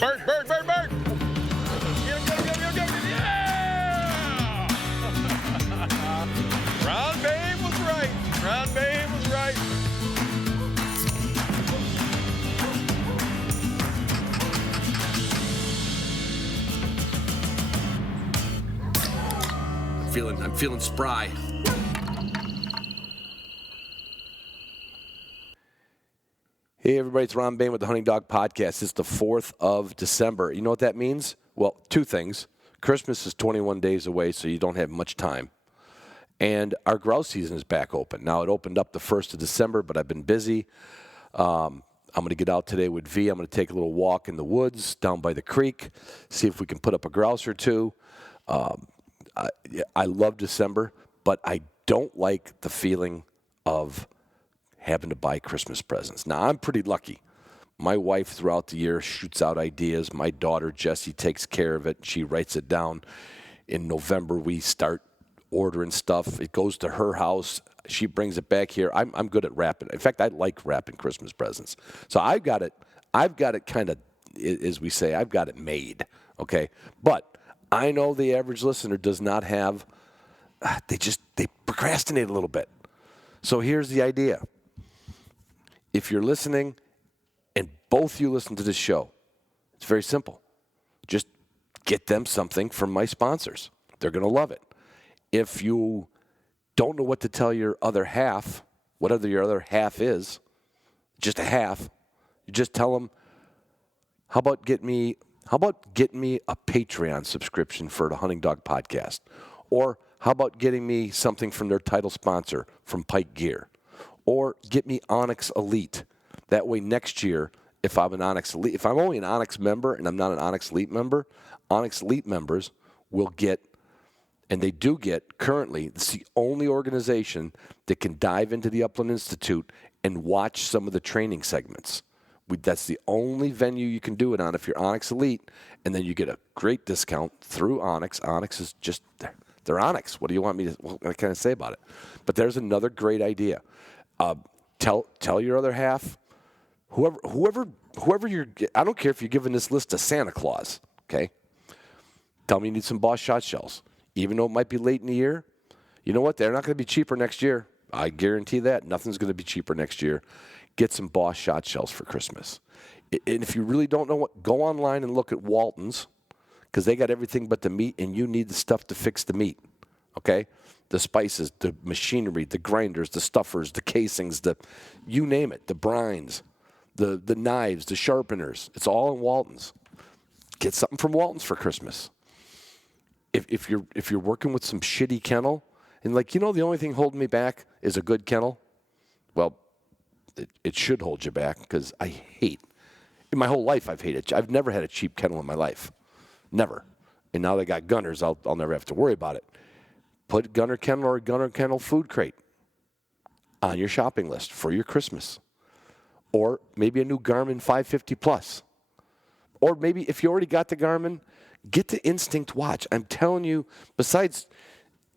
Bert! Get him! Yeah! Ron Babe was right. I'm feeling spry. Hey, everybody, it's Ron Bain with the Hunting Dog Podcast. It's the 4th of December. You know what that means? Well, two things. Christmas is 21 days away, so you don't have much time. And our grouse season is back open. Now, it opened up the 1st of December, but I've been busy. I'm going to get out today with V. I'm going to take a little walk in the woods down by the creek, see if we can put up a grouse or two. I love December, but I don't like the feeling of having to buy Christmas presents. Now, I'm pretty lucky. My wife, throughout the year, shoots out ideas. My daughter, Jessie, takes care of it. She writes it down. In November, we start ordering stuff. It goes to her house. She brings it back here. I'm good at wrapping. In fact, I like wrapping Christmas presents. So I've got it kind of, as we say, I've got it made, okay? But I know the average listener does not have, they procrastinate a little bit. So here's the idea. If you're listening and both you listen to this show, it's very simple. Just get them something from my sponsors. They're going to love it. If you don't know what to tell your other half, whatever your other half is, just a half, you just tell them, how about get me a Patreon subscription for the Hunting Dog Podcast? Or how about getting me something from their title sponsor, from Pike Gear? Or get me Onyx Elite. That way next year, if I'm an Onyx Elite, if I'm only an Onyx member and I'm not an Onyx Elite member, Onyx Elite members will get, and they do get currently, it's the only organization that can dive into the Upland Institute and watch some of the training segments. That's the only venue you can do it on if you're Onyx Elite, and then you get a great discount through Onyx. Onyx is just, they're Onyx. What do you want me to, what can I say about it? But there's another great idea. Tell your other half, whoever you're, I don't care if you're giving this list to Santa Claus, okay? Tell me you need some Boss shot shells. Even though it might be late in the year, you know what? They're not going to be cheaper next year. I guarantee that. Nothing's going to be cheaper next year. Get some Boss shot shells for Christmas. And if you really don't know what, go online and look at Walton's, because they got everything but the meat, and you need the stuff to fix the meat, okay? The spices, the machinery, the grinders, the stuffers, the casings, you name it, the brines, the knives, the sharpeners. It's all in Walton's. Get something from Walton's for Christmas. If you're working with some shitty kennel, and the only thing holding me back is a good kennel, well, it should hold you back, because in my whole life I've hated. I've never had a cheap kennel in my life, never. And now they got gunners. I'll never have to worry about it. Put Gunner Kennel or Gunner Kennel food crate on your shopping list for your Christmas. Or maybe a new Garmin 550 Plus. Or maybe if you already got the Garmin, get the Instinct watch. I'm telling you, besides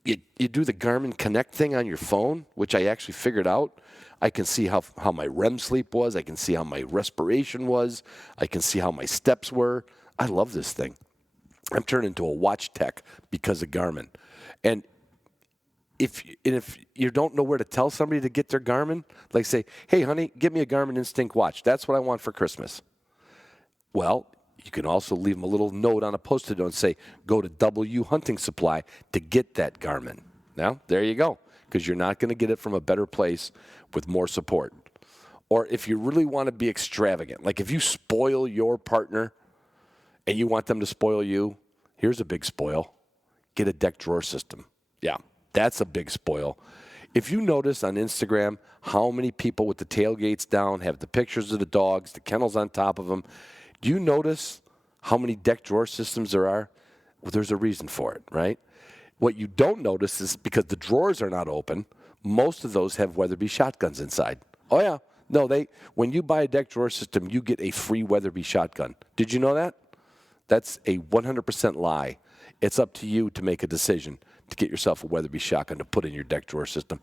you do the Garmin Connect thing on your phone, which I actually figured out. I can see how my REM sleep was. I can see how my respiration was. I can see how my steps were. I love this thing. I'm turned into a watch tech because of Garmin. And if you don't know where to tell somebody to get their Garmin, like say, hey, honey, get me a Garmin Instinct watch. That's what I want for Christmas. Well, you can also leave them a little note on a Post-it note and say, go to W Hunting Supply to get that Garmin. Now, there you go, because you're not going to get it from a better place with more support. Or if you really want to be extravagant, like if you spoil your partner and you want them to spoil you, here's a big spoil. Get a deck drawer system. Yeah. That's a big spoil. If you notice on Instagram how many people with the tailgates down have the pictures of the dogs, the kennels on top of them, do you notice how many deck drawer systems there are? Well, there's a reason for it, right? What you don't notice is because the drawers are not open, most of those have Weatherby shotguns inside. Oh, yeah. No, when you buy a deck drawer system, you get a free Weatherby shotgun. Did you know that? That's a 100% lie. It's up to you to make a decision to get yourself a Weatherby shotgun to put in your deck drawer system.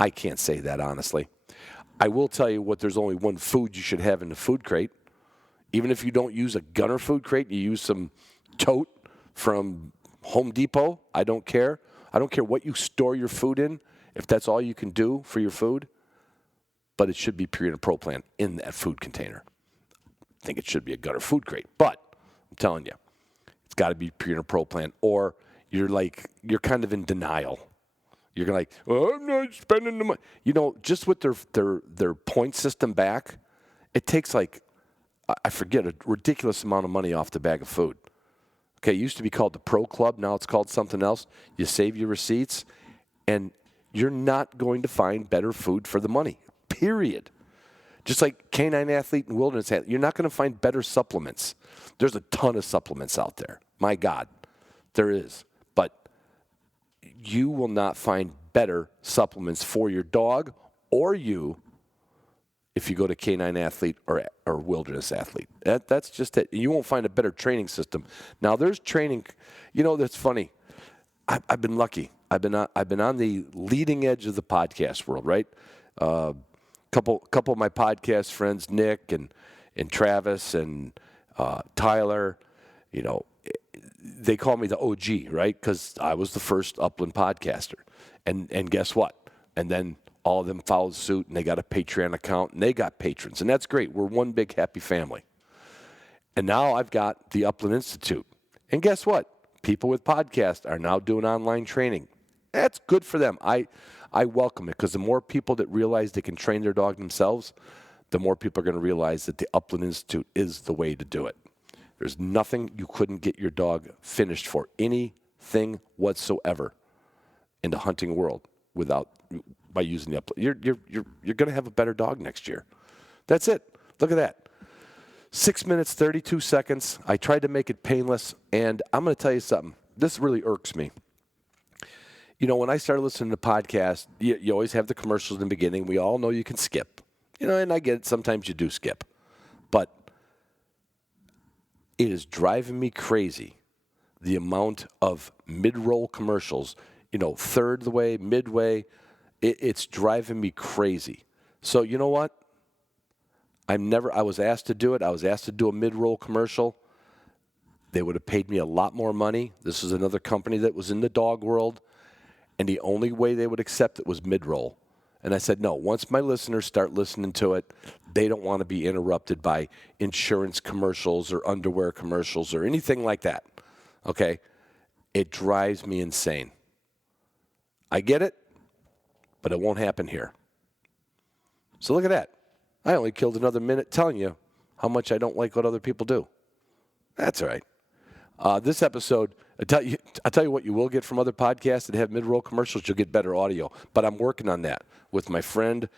I can't say that honestly. I will tell you what, there's only one food you should have in the food crate. Even if you don't use a Gunner food crate, you use some tote from Home Depot. I don't care. I don't care what you store your food in, if that's all you can do for your food. But it should be Purina Pro Plan in that food container. I think it should be a Gunner food crate. But I'm telling you, it's got to be Purina Pro Plan, or you're kind of in denial. You're going to oh, I'm not spending the money. Just with their point system back, it takes I forget, a ridiculous amount of money off the bag of food. Okay, it used to be called the Pro Club. Now it's called something else. You save your receipts, and you're not going to find better food for the money, period. Just like Canine Athlete and Wilderness Athlete, you're not going to find better supplements. There's a ton of supplements out there. My God, there is. But you will not find better supplements for your dog or you if you go to Canine Athlete or Wilderness Athlete. That's just it. You won't find a better training system. Now, there's training. That's funny. I've been lucky. I've been on the leading edge of the podcast world, right? Couple of my podcast friends, Nick and Travis and Tyler, they call me the OG, right? Because I was the first upland podcaster. And guess what? And then all of them followed suit, and they got a Patreon account, and they got patrons. And that's great. We're one big happy family. And now I've got the Upland Institute. And guess what? People with podcasts are now doing online training. That's good for them. I welcome it, because the more people that realize they can train their dog themselves, the more people are going to realize that the Upland Institute is the way to do it. There's nothing you couldn't get your dog finished for, anything whatsoever in the hunting world by using the Upland. You're going to have a better dog next year. That's it. Look at that. 6 minutes, 32 seconds. I tried to make it painless, and I'm going to tell you something. This really irks me. When I started listening to podcasts, you always have the commercials in the beginning. We all know you can skip. And I get it. Sometimes you do skip. But it is driving me crazy, the amount of mid-roll commercials, third the way, midway. It's driving me crazy. So you know what? I was asked to do it. I was asked to do a mid-roll commercial. They would have paid me a lot more money. This is another company that was in the dog world, and the only way they would accept it was mid-roll. And I said, no, once my listeners start listening to it, they don't want to be interrupted by insurance commercials or underwear commercials or anything like that. Okay? It drives me insane. I get it, but it won't happen here. So look at that. I only killed another minute telling you how much I don't like what other people do. That's all right. This episode, I tell you what you will get from other podcasts that have mid-roll commercials. You'll get better audio. But I'm working on that with my friend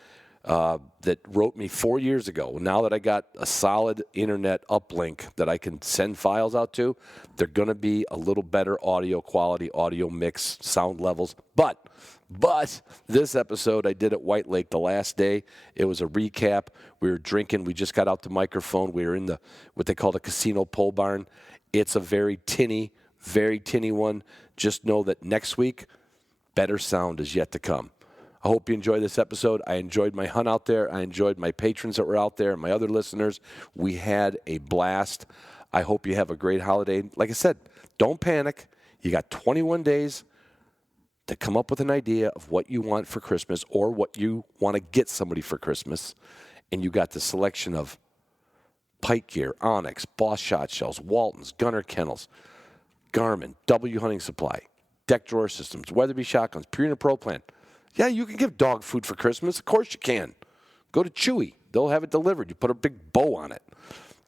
that wrote me 4 years ago. Now that I got a solid internet uplink that I can send files out to, they're going to be a little better audio quality, audio mix, sound levels. But this episode I did at White Lake the last day. It was a recap. We were drinking. We just got out the microphone. We were in what they call the casino pole barn. It's a very tinny one. Just know that next week, better sound is yet to come. I hope you enjoyed this episode. I enjoyed my hunt out there. I enjoyed my patrons that were out there and my other listeners. We had a blast. I hope you have a great holiday. Like I said, don't panic. You got 21 days to come up with an idea of what you want for Christmas or what you want to get somebody for Christmas. And you got the selection of Pike Gear, Onyx, Boss Shot Shells, Waltons, Gunner Kennels, Garmin, W Hunting Supply, Deck Drawer Systems, Weatherby Shotguns, Purina Pro Plan. Yeah, you can give dog food for Christmas. Of course you can. Go to Chewy. They'll have it delivered. You put a big bow on it.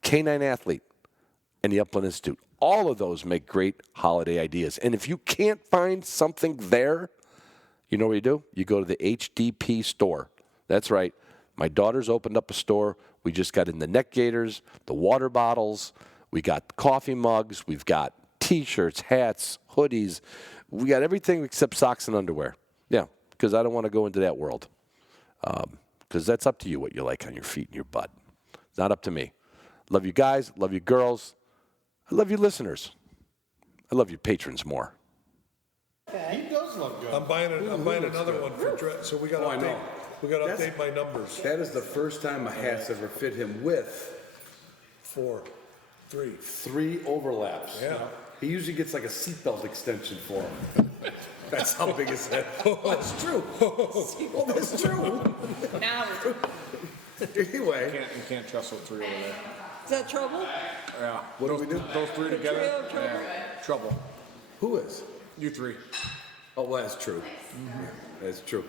Canine Athlete and the Upland Institute. All of those make great holiday ideas. And if you can't find something there, you know what you do? You go to the HDP store. That's right. My daughter's opened up a store. We just got in the neck gaiters, the water bottles. We got coffee mugs. We've got T-shirts, hats, hoodies. We got everything except socks and underwear. Yeah, because I don't want to go into that world. Because that's up to you what you like on your feet and your butt. It's not up to me. Love you guys. Love you girls. I love you listeners. I love you patrons more. Yeah, he does look good. I'm buying another one for dress, so we got to I know. update my numbers. That is the first time a hat's ever fit him with Three. 3 overlaps. Yeah. He usually gets like a seatbelt extension for him. That's how big his head. That's true. Well, that's true. Now, Anyway, You can't trust those three over there. is that trouble? Yeah. what do we do? Those three together? Trio of trouble? Yeah. Trouble. Who is? You three. Oh, well, that's true. That's true.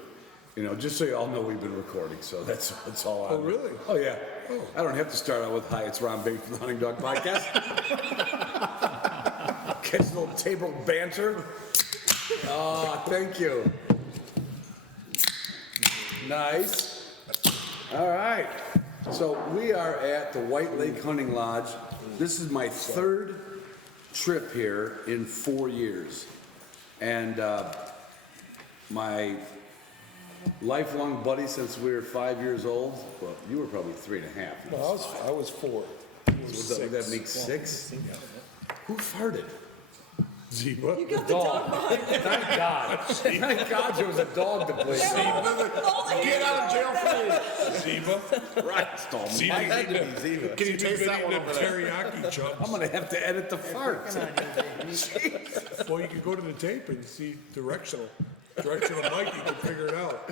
You know, just so you all know, we've been recording, so that's all on. Oh, really? Oh, yeah. I don't have to start out with, hi, it's Ron Bing from the Hunting Dog Podcast. Catch a little table banter. Oh, thank you. Nice. All right. So we are at the White Lake Hunting Lodge. This is my 3rd trip here in 4 years. And my lifelong buddy since we were 5 years old, well, you were probably 3.5. No, I was 4. So would that make 6? Who farted? Ziba. You got the dog behind you. Thank God. Thank God there was a dog to play. Get out of jail free. Ziba. Right. Ziba. I had to be Ziva. Can you taste that one over there? Teriyaki chunks. I'm gonna have to edit the fart. Well, you could go to the tape and see directional mic, you can figure it out.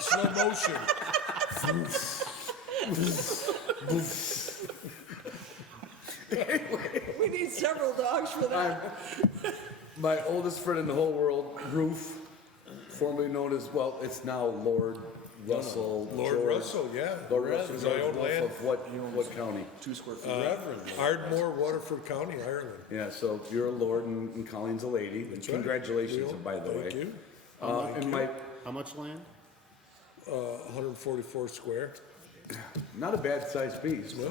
Slow motion. We need several dogs for that. My oldest friend in the whole world, Roof, formerly known as, well, it's now Lord Russell. Lord George. Russell, yeah. Lord Russell, Is I George own Wolf land. of what county? 2 square feet. Ardmore, Waterford County, Ireland. Yeah, so you're a lord and Colleen's a lady. And right. congratulations, Thank by the way. you. And my, How much land? 144 square. not a bad sized piece. No,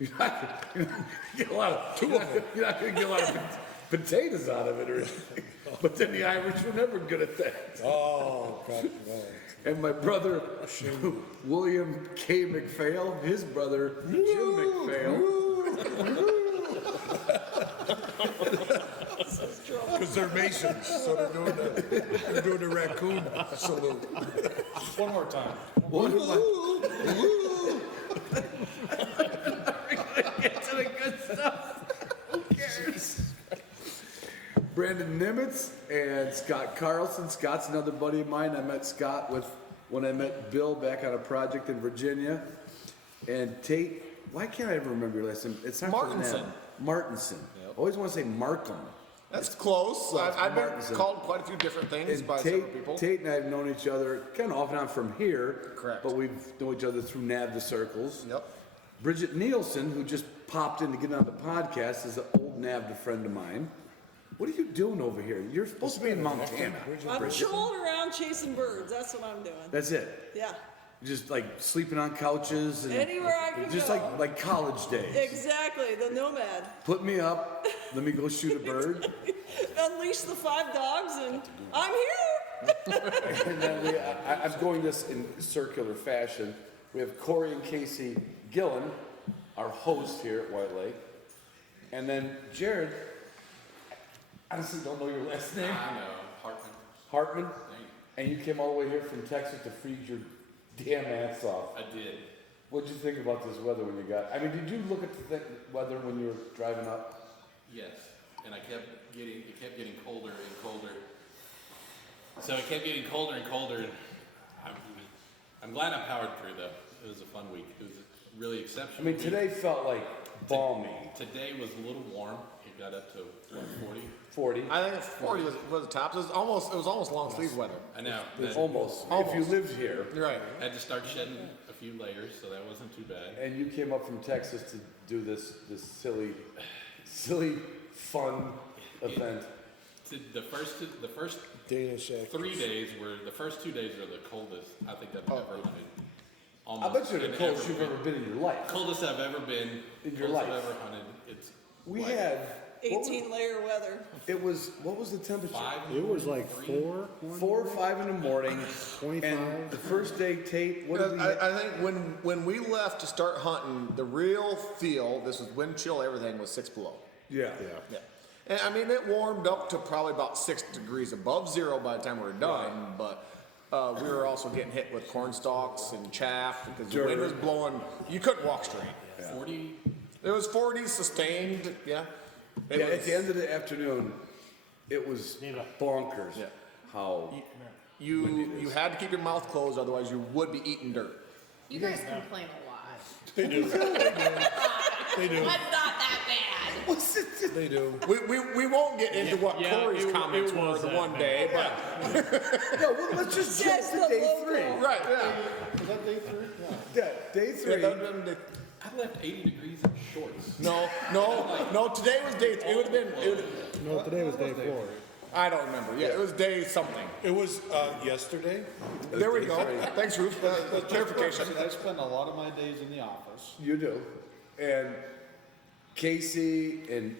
You're not gonna get a lot of, you're not gonna get a lot of potatoes out of it or anything. But then the Irish were never good at that. oh, God, no. And my brother, William K. McPhail, his brother, Jim McPhail. Because they're Masons, so they're doing the raccoon salute. One more time. One of my, get to the good stuff. Who cares? Brandon Nimitz and Scott Carlson. Scott's another buddy of mine. I met Scott when I met Bill back on a project in Virginia. And Tate, why can't I ever remember your last name? It's not Martinson. Martinson. Always want to say Markham. That's close. Well, it's I've been Martinson. called quite a few different things And by several people. Tate and I have known each other kind of off and on from here. Correct. But we've known each other through Nav the Circles. Yep. Bridget Nielsen, who just popped in to get on the podcast, is an old Nav friend of mine. What are you doing over here? You're supposed to be in Montana. I'm Bridget. trolling around chasing birds. That's what I'm doing. That's it. Yeah. Just like sleeping on couches and Anywhere I can just go. like college days. Exactly, the nomad. Put me up. Let me go shoot a bird. Unleash the 5 dogs and I'm here. And then I'm going this in circular fashion. We have Corey and Casey Gillen, our host here at White Lake. And then Jared, I honestly don't know your last name. I know, Hartman. Hartman. And you came all the way here from Texas to freeze your damn ass off. I did. What'd you think about this weather when you got? I mean, did you look at the weather when you were driving up? Yes, and it kept getting colder and colder. So it kept getting colder and colder, and I'm glad I powered through though. It was a fun week. It was really I exceptional. mean, today felt like balmy. Today was a little warm. It got up to what, 40. 40. I think it's 40 was the tops. It was almost long sleeve weather. I know. Almost. If you lived here. You're right. I had to start shedding a few layers, so that wasn't too bad. And you came up from Texas to do this silly, fun event. The first Danish actors. 3 days were the first 2 days are the coldest I think I've ever hunted. I Almost bet you're the and coldest you've ever been in your life. Coldest I've ever been In your coldest life. I've ever hunted. It's We like had 18-layer weather. It was what was the temperature? 5. It was like 4. 4 or 5 in the morning. 25. And the first day, Tate. What did we? I think when we left to start hunting, the real feel, this was wind chill, everything was 6 below. Yeah. Yeah. And I mean, it warmed up to probably about 6 degrees above zero by the time we were done, but we were also getting hit with corn stalks and chaff because the wind was blowing. You couldn't walk straight. 40. It was 40 sustained. Yeah. It Yeah, was- at the end of the afternoon, it was bonkers. Yeah. How you had to keep your mouth closed, otherwise you would be eating dirt. You guys complain a lot. They do. They do. What's not that bad? They do. We won't get into what Corey's comments were was the that one bad. day, but no, well, let's just jump Says to the day local. 3. right, yeah. Was that day 3? Yeah. Yeah, day 3. I left 80 degrees in shorts. No. Today was day. It would have been. No, today was day 4. I don't remember. Yeah, it was day something. It was yesterday. There we go. Thanks, Ruth. The clarification. I spend a lot of my days in the office. You do. And Casey and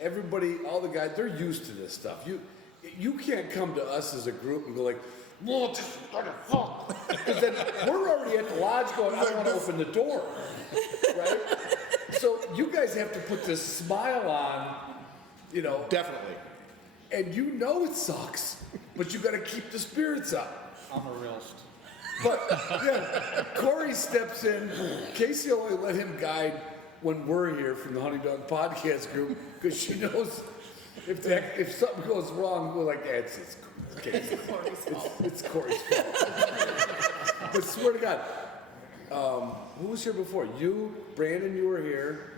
everybody, all the guys, they're used to this stuff. You can't come to us as a group and go like, well, what the fuck? Because then we're already at the lodge going, I don't want to open the door. Right? So you guys have to put this smile on, Definitely. and you know it sucks, but you got to keep the spirits up. I'm a realist. But yeah, Corey steps in. Casey only let him guide when we're here from the Honey Dog Podcast Group because she knows if something goes wrong, we're like, it's Casey. It's Corey's fault. But swear to God, who was here before? You, Brandon, you were here.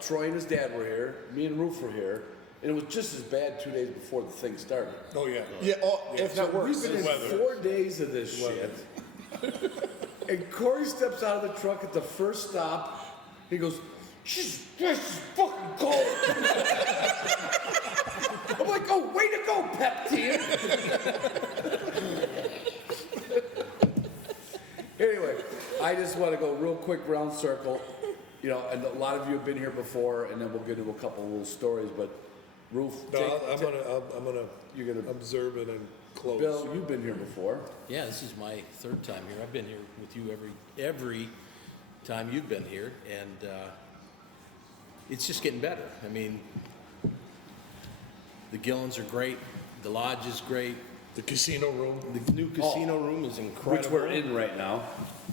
Troy and his dad were here. Me and Ruth were here. And it was just as bad 2 days before the thing started. Oh yeah. Yeah. If not worse. We've been in Weather. 4 days of this shit. And Corey steps out of the truck at the first stop. He goes, Jesus, this is fucking cold. I'm like, oh, way to go, pep team. Anyway, I just want to go real quick round circle. And a lot of you have been here before, and then we'll get into a couple of little stories. But Ruth, No, I'm gonna You're gonna- observe it and close. Bill, you've been here before. Yeah, this is my third time here. I've been here with you every time you've been here, and it's just getting better. I mean, the Gillens are great, the lodge is great, The casino room. the new casino room is incredible. Which we're in right now.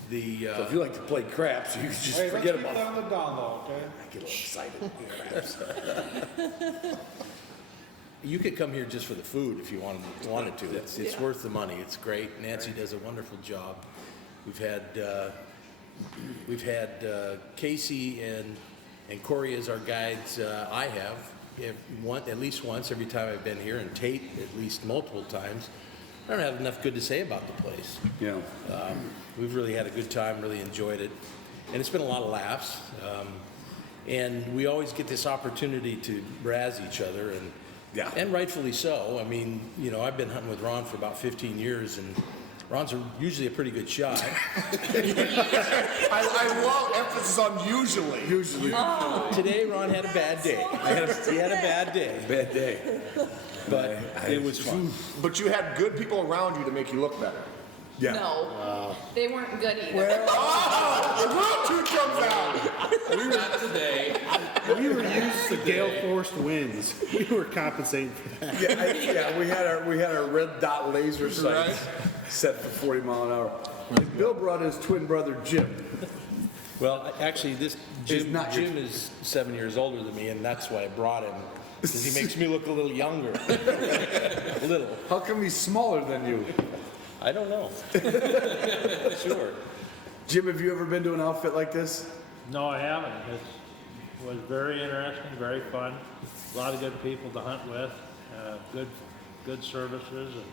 The So if you like to play craps, you can just Hey, let's forget keep about it it. on the down low, okay? I get excited. you could come here just for the food if you wanted to. It's worth the money. It's great. Nancy does a wonderful job. We've had Casey and Corey as our guides. I have at least once every time I've been here, and Tate at least multiple times. I don't have enough good to say about the place. Yeah. We've really had a good time, really enjoyed it, and it's been a lot of laughs. And we always get this opportunity to razz each other, and rightfully so. I mean, I've been hunting with Ron for about 15 years, and Ron's usually a pretty good shot. I love emphasis on usually. Usually. Today, Ron had a bad day. He had a bad day, Bad day. but it was fun. But you had good people around you to make you look better. Yeah. No, they weren't good either. The real truth comes out. Not today. We were used to gale force winds. We were compensating for that. Yeah, we had our red dot laser sights set for 40 mile an hour. And Bill brought his twin brother Jim. Well, actually, Jim not your- is 7 years older than me, and that's why I brought him, because he makes me look a little younger. A little. How come he's smaller than you? I don't know. Sure. Jim, have you ever been to an outfit like this? No, I haven't. It was very interesting, very fun. A lot of good people to hunt with, good services, and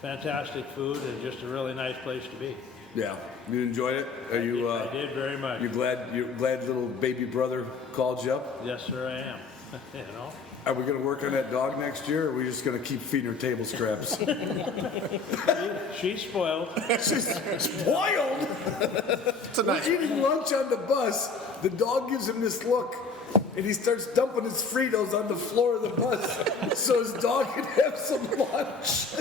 fantastic food, and just a really nice place to be. Yeah. You enjoyed it? Are you? I did very much. You're glad little baby brother called you up? Yes, sir, I am. Are we going to work on that dog next year, or are we just going to keep feeding her table scraps? She's spoiled. She's spoiled. We're eating lunch on the bus. The dog gives him this look, and he starts dumping his Fritos on the floor of the bus so his dog can have some lunch.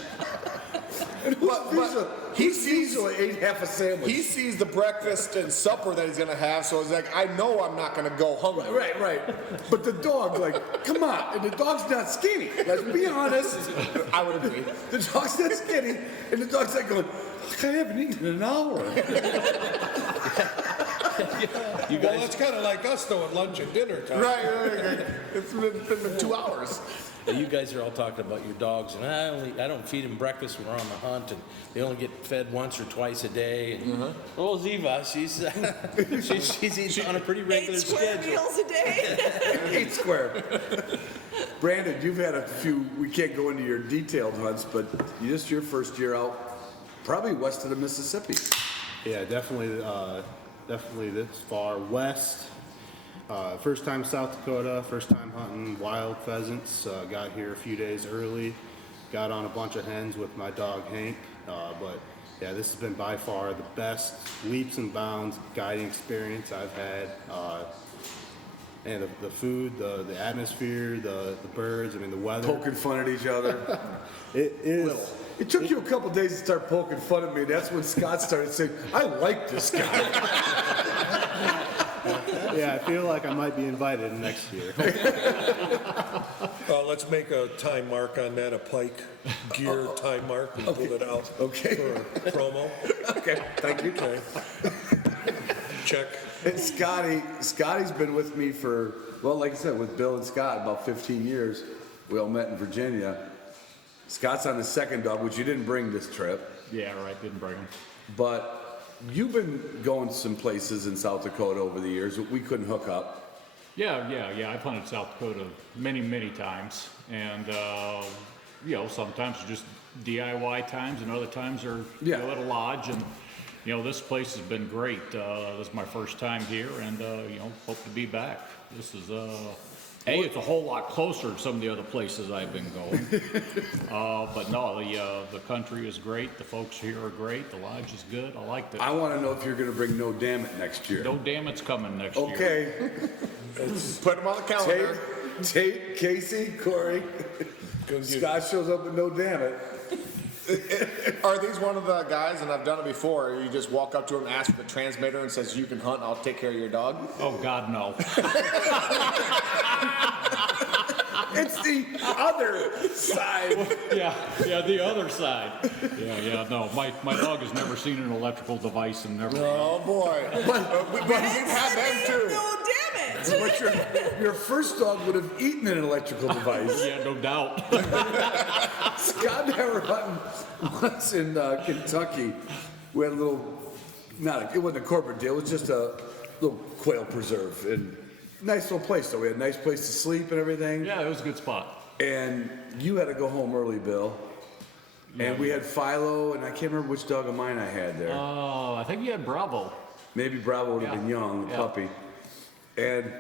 But he usually ate half a sandwich. he sees the breakfast and supper that he's gonna have, so he's like, I know I'm not gonna go hungry. Right. But the dog, like, come on. And the dog's not skinny. Let's be honest. I would agree. The dog's not skinny. And the dog's like going, look, I haven't eaten in an hour. Well, that's kind of like us though at lunch and dinner time. Right. It's been 2 hours. You guys are all talking about your dogs, and I don't feed them breakfast when we're on the hunt, and they only get fed once or twice a day. And well, Ziva, she's eating on a pretty regular 8 square schedule. meals a day. 8 square. Brandon, you've had a few, we can't go into your detailed hunts, but this your first year out, probably west of the Mississippi. Yeah, definitely this far west. First time South Dakota, first time hunting wild pheasants. Got here a few days early, got on a bunch of hens with my dog Hank. But yeah, this has been by far the best leaps and bounds guiding experience I've had. And the food, the atmosphere, the birds, I mean the weather. Poking fun at each other. It is. It took you a couple days to start poking fun at me. That's when Scott started saying, I like this guy. Yeah, I feel like I might be invited next year. Let's make a time mark on that, a Pike gear time mark, and pull it out for promo. Okay, thank you. Okay. Check. And Scotty's been with me for, well, like I said, with Bill and Scott, about 15 years. We all met in Virginia. Scott's on his second dog, which you didn't bring this trip. Yeah, right, didn't bring them. But you've been going some places in South Dakota over the years that we couldn't hook up. Yeah, I've hunted South Dakota many times. And, sometimes just DIY times and other times are at a lodge. And, this place has been great. This is my first time here and, hope to be back. This is, it's a whole lot closer to some of the other places I've been going. But no, the country is great. The folks here are great. The lodge is good. I liked it. I want to know if you're going to bring No Damn It next year. No Damn It's coming next year. Okay. Put them on the calendar. Tate, Casey, Corey. Scott shows up with No Damn It. Are these one of the guys, and I've done it before, you just walk up to him, ask for the transmitter, and says, you can hunt, I'll take care of your dog? Oh, God, no. It's the other side. Yeah, the other side. Yeah, no. My dog has never seen an electrical device and never. Oh, boy. But we've had them, too. No, damn it. But your first dog would have eaten an electrical device. Yeah, no doubt. Scott and I were hunting once in Kentucky. We had a little, it wasn't a corporate deal, it was just a little quail preserve. And nice little place, though. We had a nice place to sleep and everything. Yeah, it was a good spot. And you had to go home early, Bill. And we had Philo, and I can't remember which dog of mine I had there. Oh, I think you had Bravo. Maybe Bravo would have been young, the puppy. And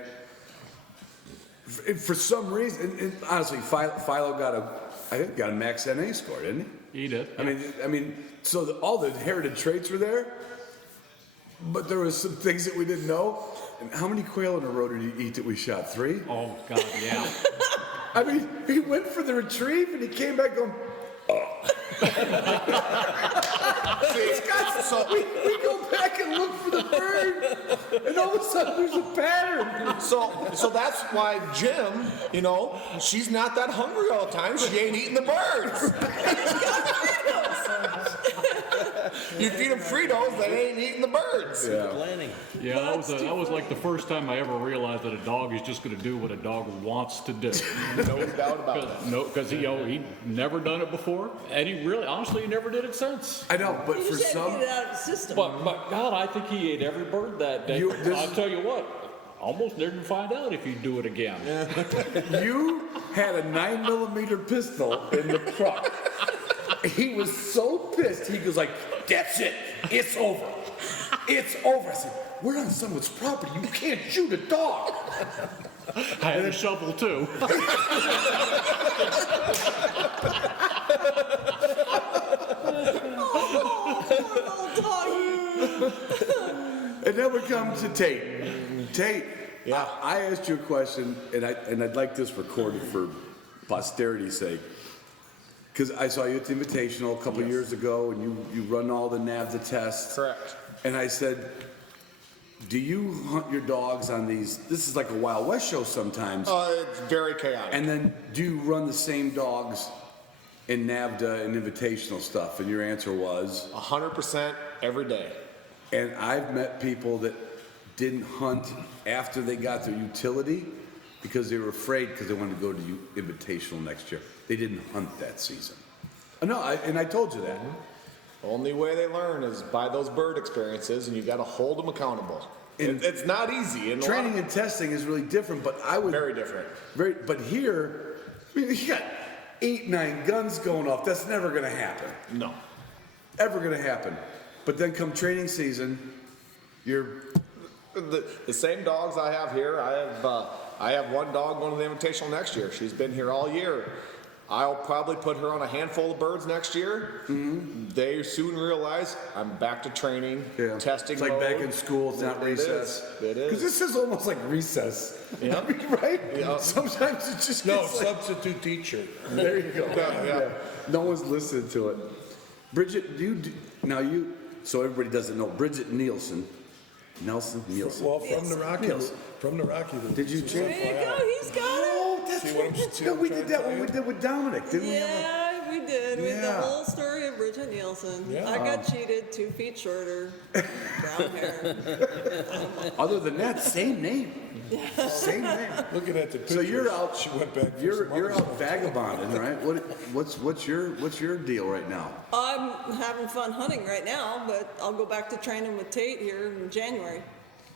for some reason, and honestly, Philo got a max NA score, didn't he? He did. I mean, so all the inherited traits were there, but there was some things that we didn't know. And how many quail in a row did he eat that we shot? 3? Oh, God, yeah. I mean, he went for the retrieve and he came back going, we go back and look for the bird, and all of a sudden there's a pattern. So that's why Jim, she's not that hungry all the time. She ain't eating the birds. You feed them Fritos, they ain't eating the birds. Planning. Yeah, that was like the first time I ever realized that a dog is just going to do what a dog wants to do. No doubt about it. No, because he never done it before, and he really, honestly, he never did it since. I know, but You for just had to some, get it out of the system. But God, I think he ate every bird that day. I'll tell you what, almost didn't find out if you do it again. you had a 9mm pistol in the truck. He was so pissed, he was like, that's it, it's over. It's over. I said, we're on someone's property, you can't shoot a dog. I had a shovel too. And then we come to Tate. Tate, Yeah. I asked you a question, and I'd like this recorded for posterity's sake. Because I saw you at the Invitational a couple years ago, and you run all the NAVDA tests. Correct. And I said, do you hunt your dogs on these? This is like a Wild West show sometimes. It's very chaotic. And then do you run the same dogs in NAVDA and Invitational stuff? And your answer was? 100% every day. And I've met people that didn't hunt after they got their utility because they were afraid because they wanted to go to Invitational next year. They didn't hunt that season. No, I told you that. The only way they learn is by those bird experiences, and you got to hold them accountable. It's not easy. And training and testing is really different, but I would very different. But here, I mean, you got 8, 9 guns going off. That's never going to happen. No, ever going to happen. But then come training season, you're the same dogs I have here. I have one dog going to the Invitational next year. She's been here all year. I'll probably put her on a handful of birds next year. Mm-hmm. They soon realize I'm back to training, testing. It's like mode. Back in school. It's not recess. It is. Because this is almost like recess. Yeah. I mean, right? Yeah. Sometimes it just No, gets like, substitute teacher. there you go. Yeah. No one's listening to it. Bridget, so everybody doesn't know, Bridget Nielsen. Well, from the Rocky Loop. Did you There change? you go, he's got it. Oh, that's See what I'm- right. see No, what we I'm did trying that to when we tell did with Dominic, didn't we? Yeah, we did. We had the Yeah. whole story of Bridget Nielsen. Yeah. I got cheated, 2 feet shorter, brown hair. Other than that, same name. Same name. Looking at the pictures, So you're out. she went back for You're some other out stuff. vagabonding, right? What's your deal right now? I'm having fun hunting right now, but I'll go back to training with Tate here in January.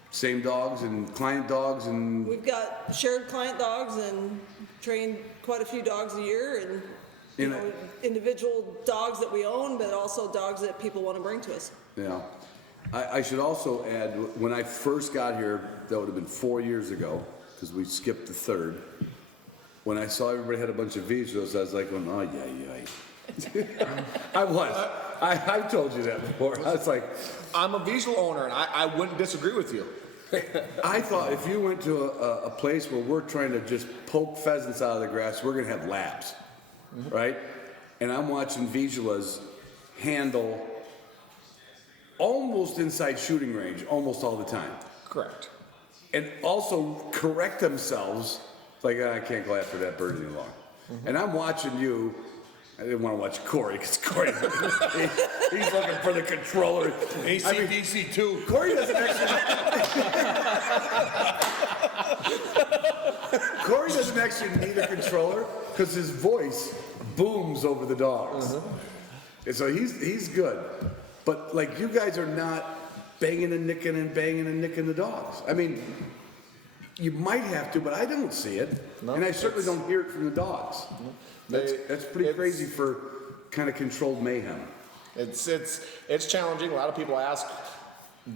Same dogs and client dogs and We've got shared client dogs and train quite a few dogs a year, and you know, individual dogs that we own, but also dogs that people want to bring to us. yeah. I should also add, when I first got here, that would have been 4 years ago, because we skipped the third. When I saw everybody had a bunch of visuals, I was like, oh yeah. I was. I've told you that before. I was like, I'm a visual owner, and I wouldn't disagree with you. I thought if you went to a place where we're trying to just poke pheasants out of the grass, we're gonna have labs, right? And I'm watching Vigilas handle almost inside shooting range almost all the time. Correct. And also correct themselves, like, I can't go after that bird any longer. And I'm watching you. I didn't want to watch Corey because Corey, he's looking for the controller. ACDC too. Corey doesn't actually need a controller because his voice booms over the dogs. And so he's good. But like, you guys are not banging and nicking the dogs. I mean, you might have to, but I don't see it. No, and I certainly don't hear it from the dogs. That's pretty crazy for kind of controlled mayhem. It's challenging. A lot of people ask,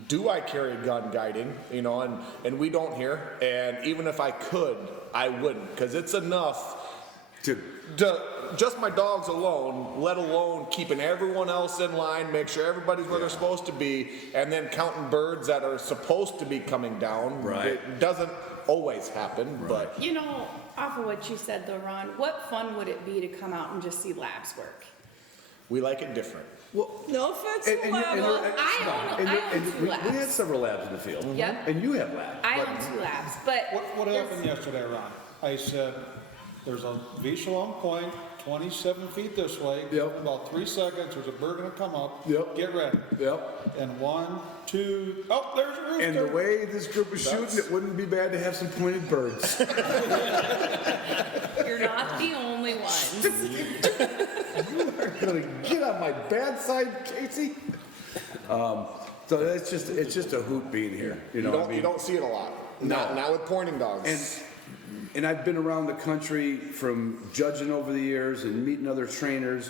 do I carry gun guiding? You know, and we don't here. And even if I could, I wouldn't, because it's enough to just my dogs alone, let alone keeping everyone else in line, make sure everybody's where they're supposed to be, and then counting birds that are supposed to be coming down. Right. It doesn't always happen, but You know, off of what you said though, Ron, what fun would it be to come out and just see labs work? we like it different. No offense And to you- and Lab. you're- I own 2 we labs. had several labs in the field. Yep. And you have labs. I own 2 labs, but What happened yesterday, Ron? I said, there's a visual on point, 27 feet this way. Yep. About 3 seconds, there's a bird gonna come up. Yep. Get ready. Yep. And 1, 2, oh, there's a rooster. And the way this group is shooting, it wouldn't be bad to have some pointed birds. you're not the only ones. You are gonna get on my bad side, Casey. So it's just a hoot being here. You know what I mean? You don't see it a lot. No. Not with pointing dogs. And I've been around the country from judging over the years and meeting other trainers.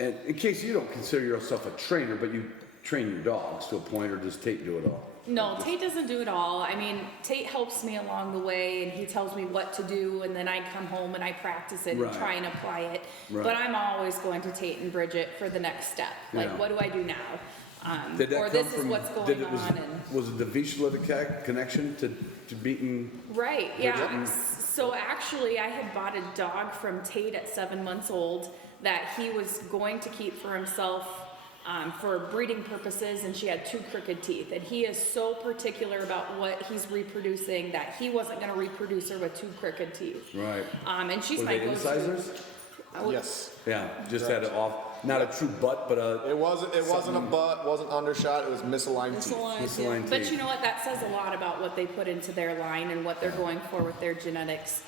And in case you don't consider yourself a trainer, but you train your dogs to a point, or does Tate do it all? No, Tate doesn't do it all. I mean, Tate helps me along the way and he tells me what to do, and then I come home and I practice it Right. and try and apply it. Right. But I'm always going to Tate and Bridget for the next step. Like, Yeah. what do I do now? Did that Or come this is from- what's going was, on. And was it the Vishla connection to beating? right, yeah. Bridget? So actually, I had bought a dog from Tate at 7 months old that he was going to keep for himself for breeding purposes, and she had 2 crooked teeth. And he is so particular about what he's reproducing that he wasn't going to reproduce her with 2 crooked teeth. Right. And she's Were my they go-to. incisors? Yes. Yeah, just had it off, not a true butt, but a. It wasn't a butt, wasn't undershot, it was misaligned teeth. Misaligned teeth. But you know what? That says a lot about what they put into their line and what they're going for with their genetics.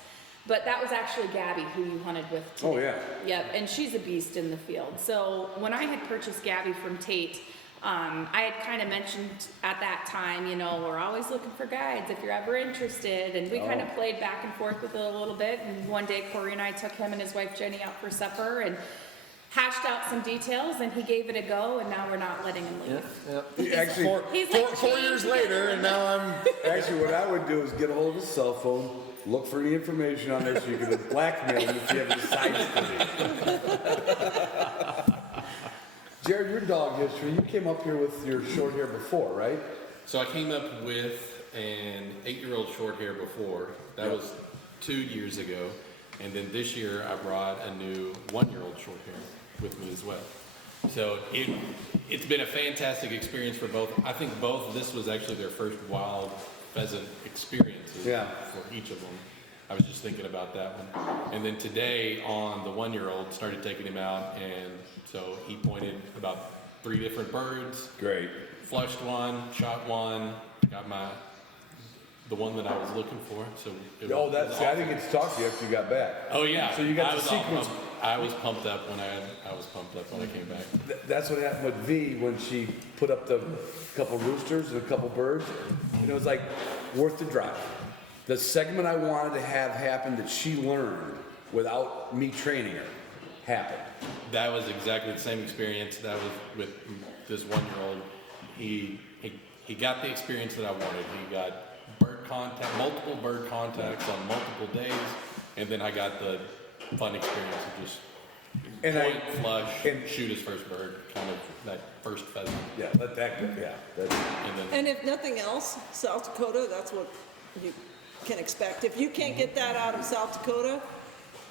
But that was actually Gabby who you hunted with today. Oh, yeah. Yep, and she's a beast in the field. So when I had purchased Gabby from Tate, I had kind of mentioned at that time, you know, we're always looking for guides if you're ever interested. And we kind of played back and forth with it a little bit. And one day Corey and I took him and his wife Jenny out for supper and hashed out some details, and he gave it a go, and now we're not letting him leave. Yeah. Actually, He's like 4 years later, and now I'm. Actually, what I would do is get a hold of his cell phone, look for any information on there so you can blackmail him if you have any sides for me. Jared, your dog history, you came up here with your short hair before, right? So I came up with an 8-year-old short hair before. That was 2 years ago. And then this year I brought a new 1-year-old short hair with me as well. So it's been a fantastic experience for both. I think this was actually their first wild pheasant experiences for each of them. I was just thinking about that one. And then today on the 1-year-old, started taking him out, and so he pointed about 3 different birds. Great. Flushed one, shot one, got the one that I was looking for. So I didn't get to talk to you after you got back. Oh yeah. So you got I the sequence. I was pumped up when I came back. That's what happened with V when she put up the couple roosters and a couple birds. And it was like worth the drive. The segment I wanted to have happen that she learned without me training her happened. That was exactly the same experience. That was with this 1-year-old. He got the experience that I wanted. He got multiple bird contacts on multiple days, and then I got the fun experience of just flush, shoot his first bird, kind of that first pheasant. Yeah, let that go. Yeah. And if nothing else, South Dakota, that's what you can expect. If you can't get that out of South Dakota,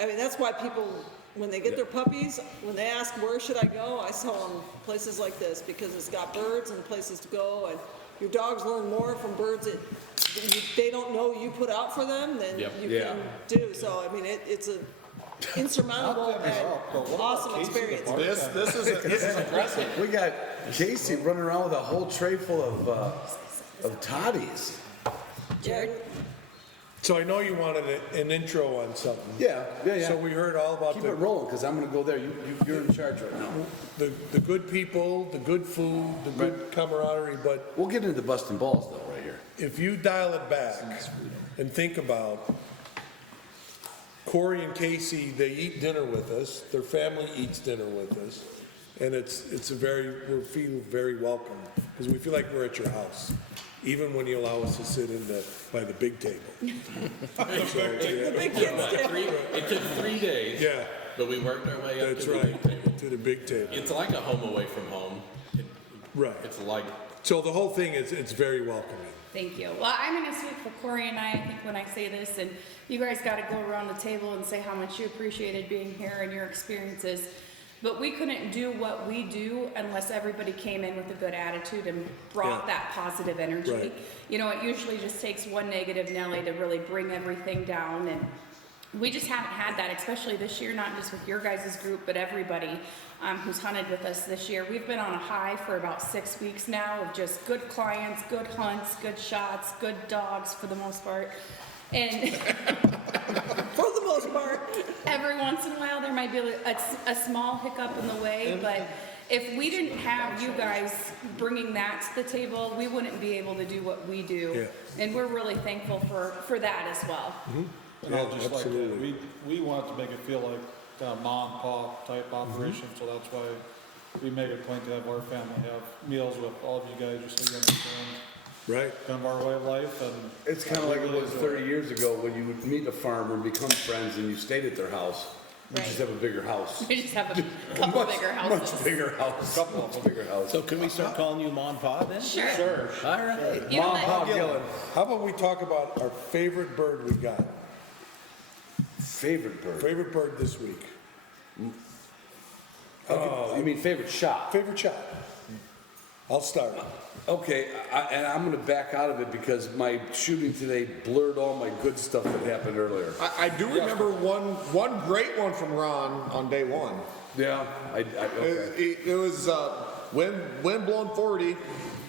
I mean, that's why people, when they get their puppies, when they ask where should I go, I tell them places like this, because it's got birds and places to go, and your dogs learn more from birds that they don't know you put out for them than you can do. So I mean, it's a insurmountable and awesome experience. This is impressive. We got Casey running around with a whole tray full of toddies. Jared? So I know you wanted an intro on something. Yeah. So we heard all about Keep it rolling, because I'm going to go there. You're in charge right now. the good people, the good food, the good camaraderie, but we'll get into busting balls though right here. If you dial it back and think about Corey and Casey, they eat dinner with us. Their family eats dinner with us, and we feel very welcome because we feel like we're at your house, even when you allow us to sit by the big table. The big kids table. It took 3 days. Yeah. But we worked our way up That's to the right, big table. to the big table. It's like a home away from home. Right. It's like. So the whole thing it's very welcoming. Thank you. Well, I'm going to speak for Corey and I think, when I say this, and you guys got to go around the table and say how much you appreciated being here and your experiences. But we couldn't do what we do unless everybody came in with a good attitude and brought that positive energy. Right. You know, it usually just takes one negative Nelly to really bring everything down, and we just haven't had that, especially this year, not just with your guys' group, but everybody who's hunted with us this year. We've been on a high for about 6 weeks now of just good clients, good hunts, good shots, good dogs for the most part. And for the most part, every once in a while there might be a small hiccup in the way, but if we didn't have you guys bringing that to the table, we wouldn't be able to do what we do. Yeah. And we're really thankful for that as well. Mm-hmm. And I'll just like we want to make it feel like a mom and pop type operation, so that's why we make a point to have our family have meals with all of you guys, just so you understand. Right. Kind of our way of life, and it's kind of like it was 30 years ago when you would meet a farmer and become friends, and you stayed at their house. We just have a bigger house. We just have a couple bigger houses. Much bigger house. Much bigger house. So can we start calling you Mom and Pa then? Sure. All right. Mom, Pa, Gillen. How about we talk about our favorite bird we got? Favorite bird? Favorite bird this week. Oh, you mean favorite shot? Favorite shot? I'll start. Okay, and I'm going to back out of it because my shooting today blurred all my good stuff that happened earlier. I do remember one great one from Ron on day one. Yeah, okay. It was wind blowing 40.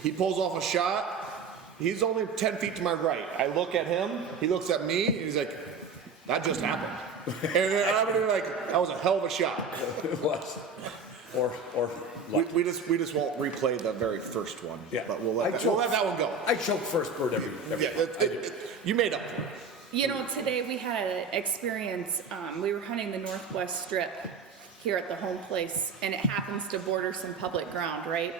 He pulls off a shot. He's only 10 feet to my right. I look at him. He looks at me. And he's like, "That just happened." And I'm like, "That was a hell of a shot." It was. Or we just won't replay the very first one. Yeah, but we'll let that one go. I choke first bird every You made up for it. You know, today we had an experience. We were hunting the Northwest Strip here at the home place, and it happens to border some public ground, right?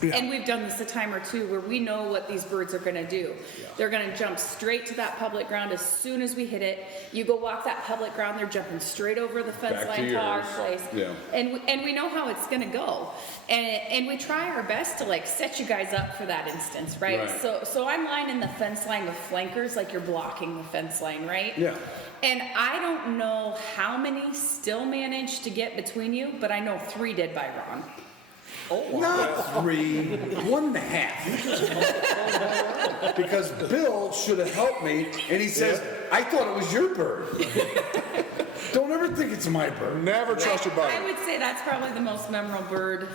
Yeah. And we've done this a time or two where we know what these birds are going to do. Yeah. They're going to jump straight to that public ground as soon as we hit it. You go walk that public ground, they're jumping straight over the fence line to our place. Yeah. And we know how it's going to go. And we try our best to like set you guys up for that instance, right? So I'm lining the fence line with flankers like you're blocking the fence line, right? Yeah. And I don't know how many still managed to get between you, but I know 3 did by Ron. Oh, not 3, 1.5. Because Bill should have helped me, and he says, "I thought it was your bird." Don't ever think it's my bird. Never trust your buddy. I would say that's probably the most memorable bird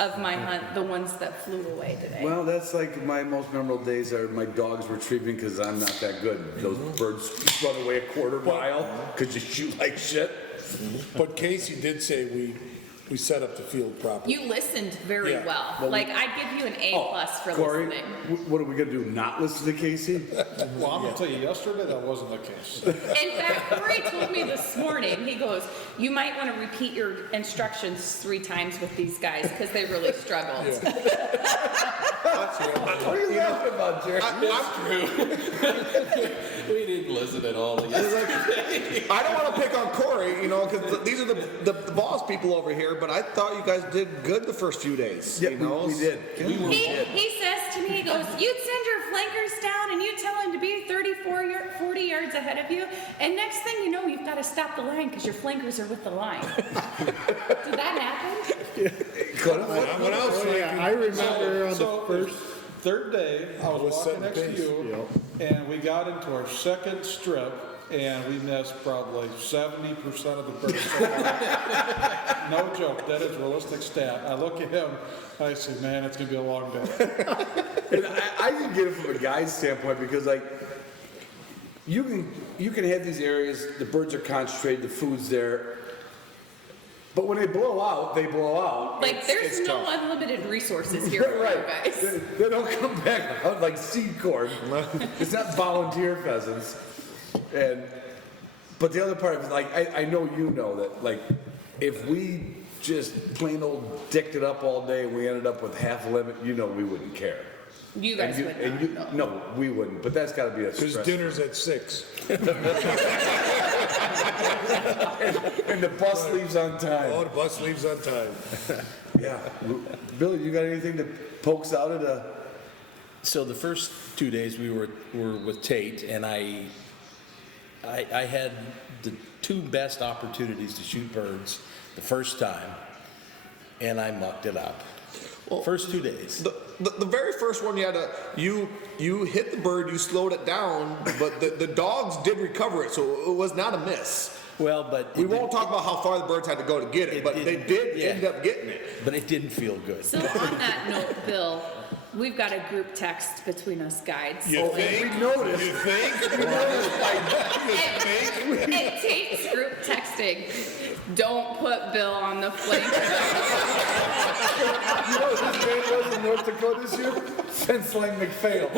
of my hunt, the ones that flew away today. Well, that's like my most memorable days are my dogs retrieving because I'm not that good. Those birds run away a quarter mile because you shoot like shit. But Casey did say we set up the field properly. You listened very well. Like, I'd give you an A+ for Corey, listening. What are we going to do, not listen to Casey? Well, I'm going to tell you, yesterday that wasn't the case. In fact, Corey told me this morning, he goes, "You might want to repeat your instructions 3 times with these guys because they really struggled." What are you laughing about, Jerry? That's true. We didn't listen at all. I don't want to pick on Corey, you know, because these are the boss people over here, but I thought you guys did good the first few days. Yeah, you know? we did. He says to me, he goes, "You'd send your flankers down and you tell him to be 40 yards ahead of you, and next thing you know, you've got to stop the line because your flankers are with the line." Did that happen? What else? I remember on the third day, I was walking next to you, and we got into our second strip, and we missed probably 70% of the birds. No joke, that is a realistic stat. I look at him, I say, "Man, it's going to be a long day." And I can get it from a guy's standpoint because, like, you can have these areas, the birds are concentrated, the food's there, but when they blow out, they blow out. Like, there's no unlimited resources here for you guys. They don't come back out like seed corn. It's not volunteer pheasants. But the other part is, like, I know you know that, like, if we just plain old dicked it up all day and we ended up with half a limit, you know we wouldn't care. You guys would not. No, we wouldn't. But that's got to be a stress. Because dinner's at 6. And the bus leaves on time. Oh, the bus leaves on time. Yeah. Billy, you got anything that pokes out at a... So the first 2 days we were with Tate, and I had the 2 best opportunities to shoot birds the first time, and I mucked it up. Well, first 2 days. The very first one you hit the bird, you slowed it down, but the dogs did recover it, so it was not a miss. Well, but we won't talk about how far the birds had to go to get it, but they did end up getting it. But it didn't feel good. So on that note, Bill, we've got a group text between us guides. You think? We noticed. You think? It takes group texting. Don't put Bill on the flank. You know what his name was in North Dakota this year? Fence line McPhail.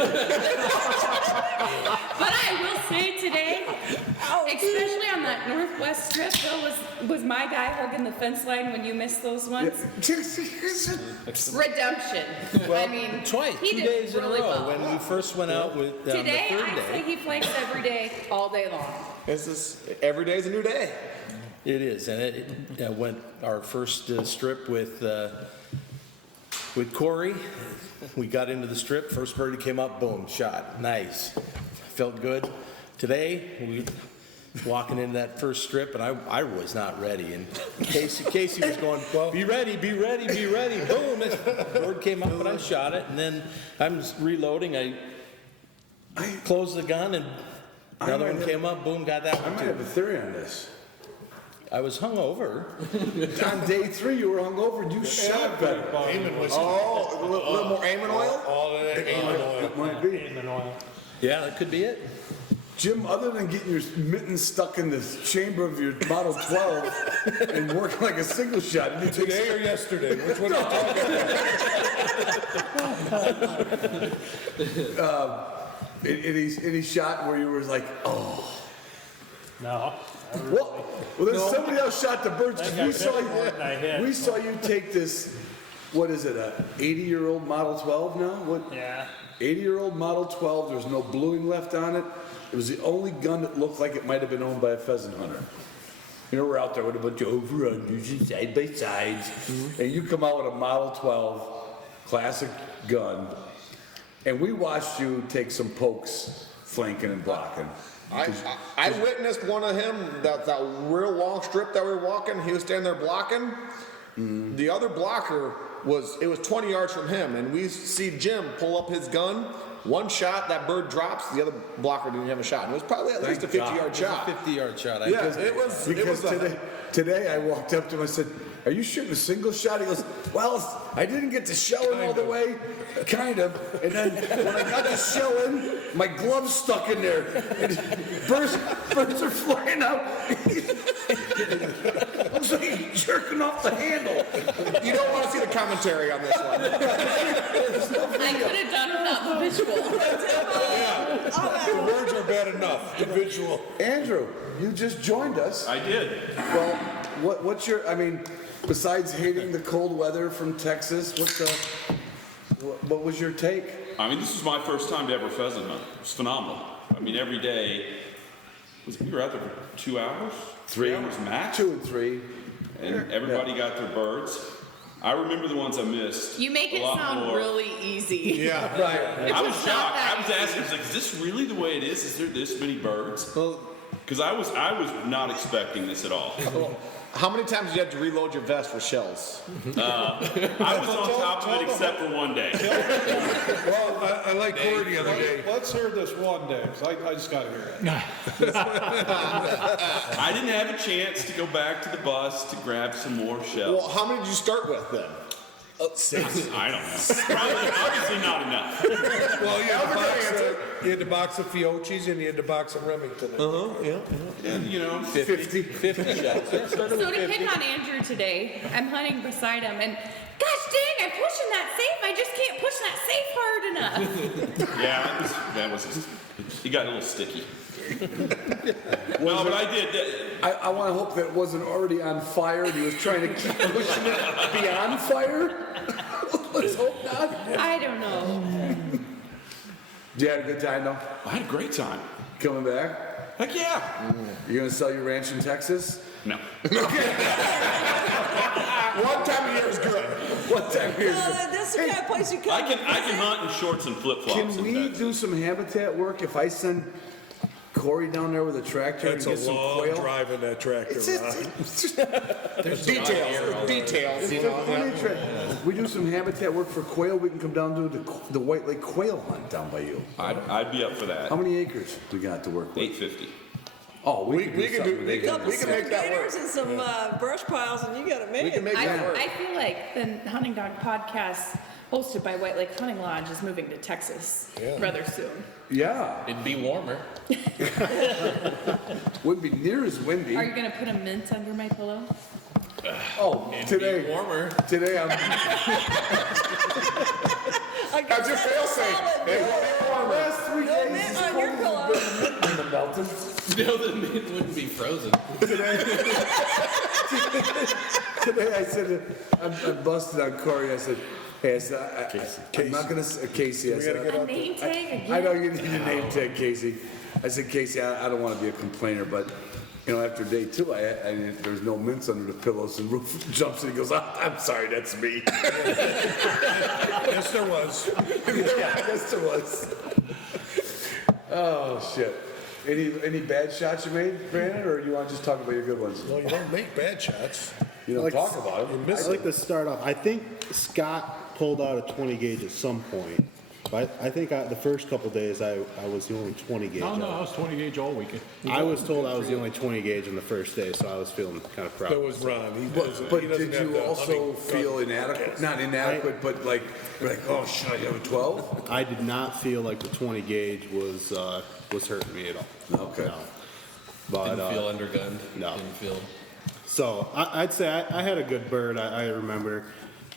But I will say today, especially on that Northwest Strip, Bill was my guy hugging the fence line when you missed those ones. Redemption. Well, I mean, twice, he 2 did days in a really row well. when we first went out with Today, the third I day. say he flanks every day, all day long. Every day's a new day. It is, and it went our first strip with Corey. We got into the strip, first bird came up, boom, shot, nice, felt good. Today walking into that first strip, and I was not ready. And Casey was going, be ready, be ready, be ready. Boom, this bird came up, and I shot it. And then I'm reloading. I closed the gun, and another one came up. Boom, got that I one might too. have a theory on this. I was hungover. On day 3, you were hungover and you shot better. Oh, a little more aiming oil? All of that aiming oil. It might be. Yeah, that could be it. Jim, other than getting your mittens stuck in the chamber of your Model 12 and working like a single shot, did you take Today or yesterday? Which one are you talking about? any shot where you were like, oh. No. What? Well, then somebody else shot the birds. 'Cause we saw you take this, what is it, a 80-year-old Model 12 now? What? Yeah. 80-year-old Model 12, there's no bluing left on it. It was the only gun that looked like it might have been owned by a pheasant hunter. You know, we're out there with a bunch of over-unders and side-by-sides, and you come out with a Model 12 classic gun, and we watched you take some pokes flanking and blocking. I witnessed one of him, that real long strip that we were walking. He was standing there blocking. The other blocker was 20 yards from him, and we see Jim pull up his gun. One shot, that bird drops. The other blocker didn't have a shot. And it was probably at least a 50-yard shot. 50-yard shot. Yeah, it was. Because today I walked up to him, I said, "Are you shooting a single shot?" He goes, "Well, I didn't get to shell him all the way, kind of. And then when I got to shell him, my glove's stuck in there. And birds are flying out. Looks like he's jerking off the handle." You don't want to see the commentary on this one. I could have done without the visual. The words are bad enough, the visual. Andrew, you just joined us. I did. Well, what's your? I mean, besides hating the cold weather from Texas, what was your take? I mean, this was my first time to ever pheasant hunt. It was phenomenal. I mean, every day, we were out there for 2 hours? 3 hours max? 2 and 3. And everybody got their birds. I remember the ones I missed. You make a it lot sound more. really easy. Yeah, right. It's I was just not shocked. that I was asking, I was like, is this really the way it is? Is there this many birds? Well, Because I was not expecting this at all. how many times did you have to reload your vest for shells? I was on top of it except for one day. Well, I like Corey the other day. Let's hear this one day, because I just gotta hear it. I didn't have a chance to go back to the bus to grab some more shells. Well, how many did you start with then? 6. I don't know. Probably, obviously not enough. Well, you had the box of Fiochis and you had the box of Remington. And, you know, 50 shots. Yeah, started So with to 50. pick on Andrew today, I'm hunting beside him, and gosh dang, I'm pushing that safe. I just can't push that safe hard enough. yeah, that was he got a little sticky. No, but I did. I want to hope that it wasn't already on fire and he was trying to keep pushing it beyond fire. Let's hope not. I don't know. Did you have a good time though? I had a great time. Coming back? Heck yeah. You gonna sell your ranch in Texas? No. One time a year is good. One time a year. That's the kind of place you come. I can hunt in shorts and flip flops. Can we do some habitat work if I send Corey down there with a tractor That's and a get some long quail? drive in that tractor. It's just There's details. You know, we do some habitat work for quail. We can come down to the White Lake quail hunt down by you. I'd be up for that. How many acres we got to work with? 850. Oh, we can do. We can Couple make that work. spectators and some brush piles, and you got to make We can it. make that work. I feel like the Hunting Dog podcast hosted by White Lake Hunting Lodge is moving to Texas rather soon. Yeah, It'd be warmer. wouldn't be near as windy. Are you gonna put a mint under my pillow? Oh, today, Warmer. today I'm. How's your fail safe? It will be warmer. Last 3 No days mint it's on your cold as pillow. a bit in the mountains. No, the mint wouldn't be frozen. Today I said, I'm busted on Corey. I said, hey, I said, I'm not gonna say Casey. I said, A name tag again? I know you need a name tag, Casey. I said, Casey, I don't want to be a complainer, but you know, after day 2, there's no mints under the pillows, and Roof jumps and he goes, I'm sorry, that's me. Yes, there was. Yeah, yes, there was. Oh shit. Any bad shots you made, Brandon, or do you want to just talk about your good ones? Well, you don't make bad shots. You don't talk about You them. miss I'd like to start off. I think Scott pulled out a 20 gauge at some point. But I think the first couple days I was the only 20 gauge. No, out. I was 20 gauge all weekend. I was told I was the only 20 gauge on the first day, so I was feeling kind of proud. That was Ron. But he doesn't did have you the also hunting feel gun inadequate? podcast. Not inadequate, but like, oh, should I have a 12? I did not feel like the 20 gauge was hurting me at all. Okay. No. But Didn't feel undergunned. no. Didn't feel. So I'd say I had a good bird. I remember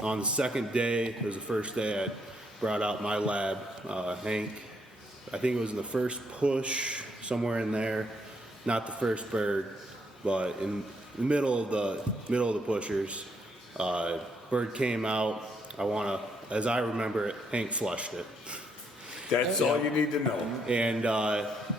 on the second day, it was the first day I brought out my lab, Hank. I think it was in the first push, somewhere in there. Not the first bird, but in the middle of the pushers. Bird came out. As I remember it, Hank flushed it. That's all you need to know. And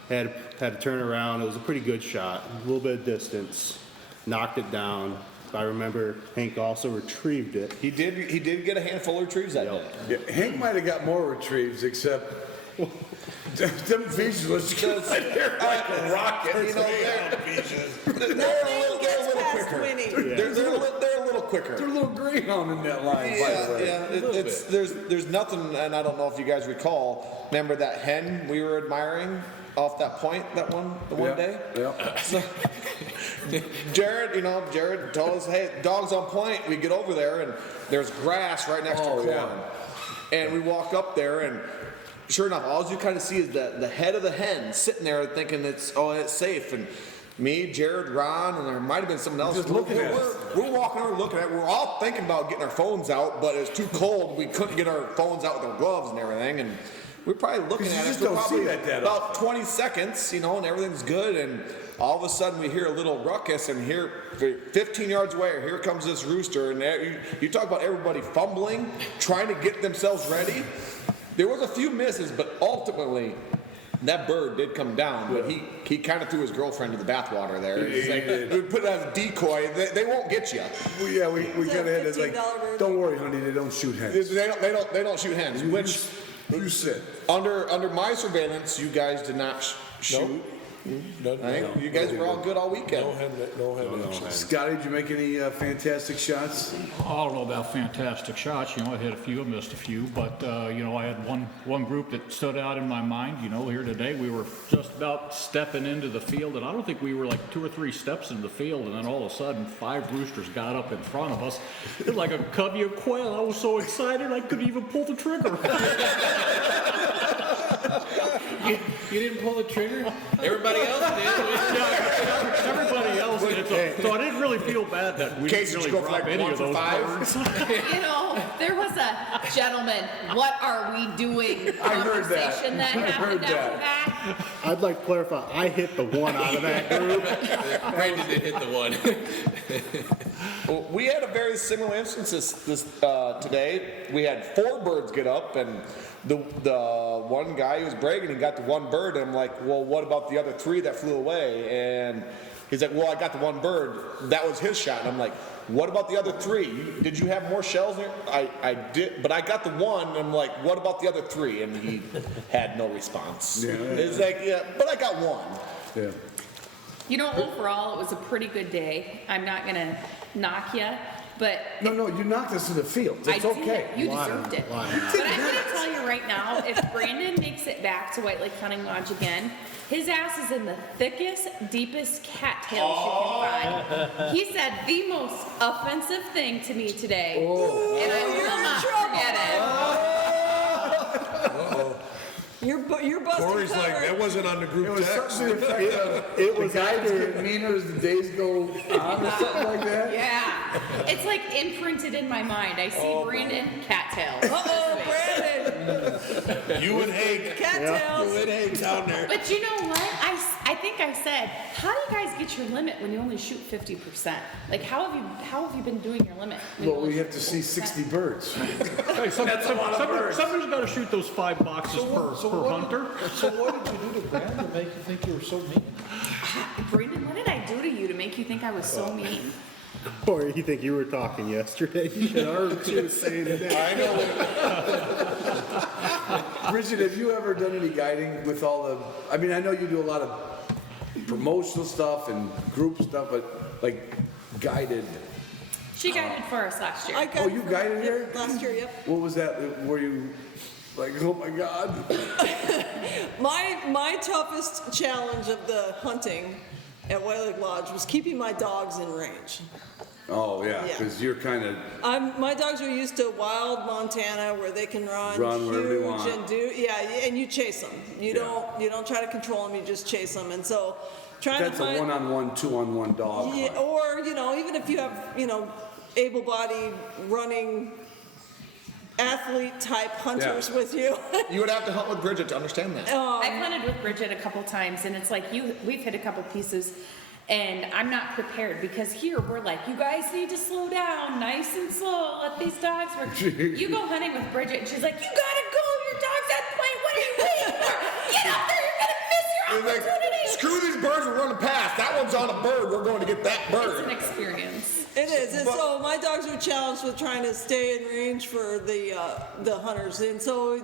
had to turn around. It was a pretty good shot, a little bit of distance, knocked it down. I remember Hank also retrieved it. He did get a handful of retrieves that day. Yeah, Hank might have got more retrieves, except them fishes was just like a rocket. You know, they're a little quicker. Winnie. They're a little quicker. They're a little greyhound in that line, by the way. Yeah. There's nothing, and I don't know if you guys recall. Remember that hen we were admiring off that point the one day? Yeah. So, Jared told us, hey, dog's on point. We get over there, and there's grass right next to corn. Yeah. And we walk up there, and sure enough, all you kind of see is the head of the hen sitting there thinking it's safe. And me, Jared, Ron, and there might have been someone else. Just looking at it. We're walking over looking at it. We're all thinking about getting our phones out, but it was too cold. We couldn't get our phones out with our gloves and everything. And we're probably looking at it just for don't probably see that about 20 seconds, and everything's good. And all of a sudden we hear a little ruckus, and here, 15 yards away, here comes this rooster. And you talk about everybody fumbling, trying to get themselves ready. There was a few misses, but ultimately, that bird did come down. But he kind of threw his girlfriend to the bathwater there. It's like, we put it as a decoy. They won't get you. We got ahead. It's like, $15 bird. don't worry, honey, they don't shoot hens. They don't shoot hens. Which You sit. under my surveillance, you guys did not shoot. No, I think you guys were all good all weekend. No head action. Scotty, did you make any fantastic shots? I don't know about fantastic shots. I hit a few, I missed a few, but I had one group that stood out in my mind. Here today we were just about stepping into the field, and I don't think we were like 2 or 3 steps into the field, and then all of a sudden 5 roosters got up in front of us. It was like a covey of quail. I was so excited I couldn't even pull the trigger. You didn't pull the trigger? Everybody else did. Yeah, everybody else did. So I didn't really feel bad that we Case, didn't did really you go for drop like any 1 of for those 5? birds. There was a gentleman, what are we doing I heard that. conversation that I happened heard after that. I'd like to clarify, I hit the one out of that group. Brandon did hit the one. Well, we had a very similar instance this today. We had 4 birds get up, and the one guy who was bragging, he got the 1 bird, and I'm like, well, what about the other 3 that flew away? And he's like, well, I got the 1 bird. That was his shot. And I'm like, what about the other 3? Did you have more shells there? I did, but I got the 1. And I'm like, what about the other 3? And he had no response. Yeah. It's like, yeah, but I got 1. Yeah. Overall, it was a pretty good day. I'm not gonna knock you, but No, you knocked us to the field. It's I did. okay. You deserved it. But I'm gonna tell you right now, if Brandon makes it back to White Lake Hunting Lodge again, his ass is in the thickest, deepest cattails you can find. He said the most offensive thing to me today, and I will not forget it. You're busting Corey's like, cover. that wasn't on the It group was text. something to the effect of, the guys get meaner as the days go on or something like that. Yeah, it's like imprinted in my mind. I see Brandon cattails. Brandon. You and Hank. Cattails. You and Hank down there. But you know what? I think I said, how do you guys get your limit when you only shoot 50%? Like, how have you been doing your limit? when you Well, only we have shoot to see 60 birds. Hey, somebody's got to shoot those 5 boxes per hunter. So what did you do to Brandon to make you think you were so mean? Brandon, what did I do to you to make you think I was so mean? Or you think you were talking yesterday? You should have heard what she was saying today. I know. Bridget, have you ever done any guiding with all the? I mean, I know you do a lot of promotional stuff and group stuff, but like guided. She guided for us last year. Oh, you guided here? Last year, yep. What was that? Were you like, oh my God? My toughest challenge of the hunting at White Lake Lodge was keeping my dogs in range. Oh yeah, Yeah. because you're kind of. My dogs are used to wild Montana where they can run wherever they huge want. and do and you chase them. You don't try to control them. You just chase them. And so trying That's to find a one-on-one, two-on-one dog. yeah, or even if you have able-bodied running athlete type hunters Yeah. with you. You would have to hunt with Bridget to understand that. I've hunted with Bridget a couple times, and it's like we've hit a couple pieces, and I'm not prepared because here we're like, you guys need to slow down, nice and slow, let these dogs work. You go hunting with Bridget, and she's like, you gotta go, your dog's at point, what are you waiting for? Get out there, you're gonna miss your It's like, opportunity. screw these birds, we're running past. That one's on a bird, we're going to get that It's bird. an experience. It is, and so my dogs were challenged with trying to stay in range for the hunters, and so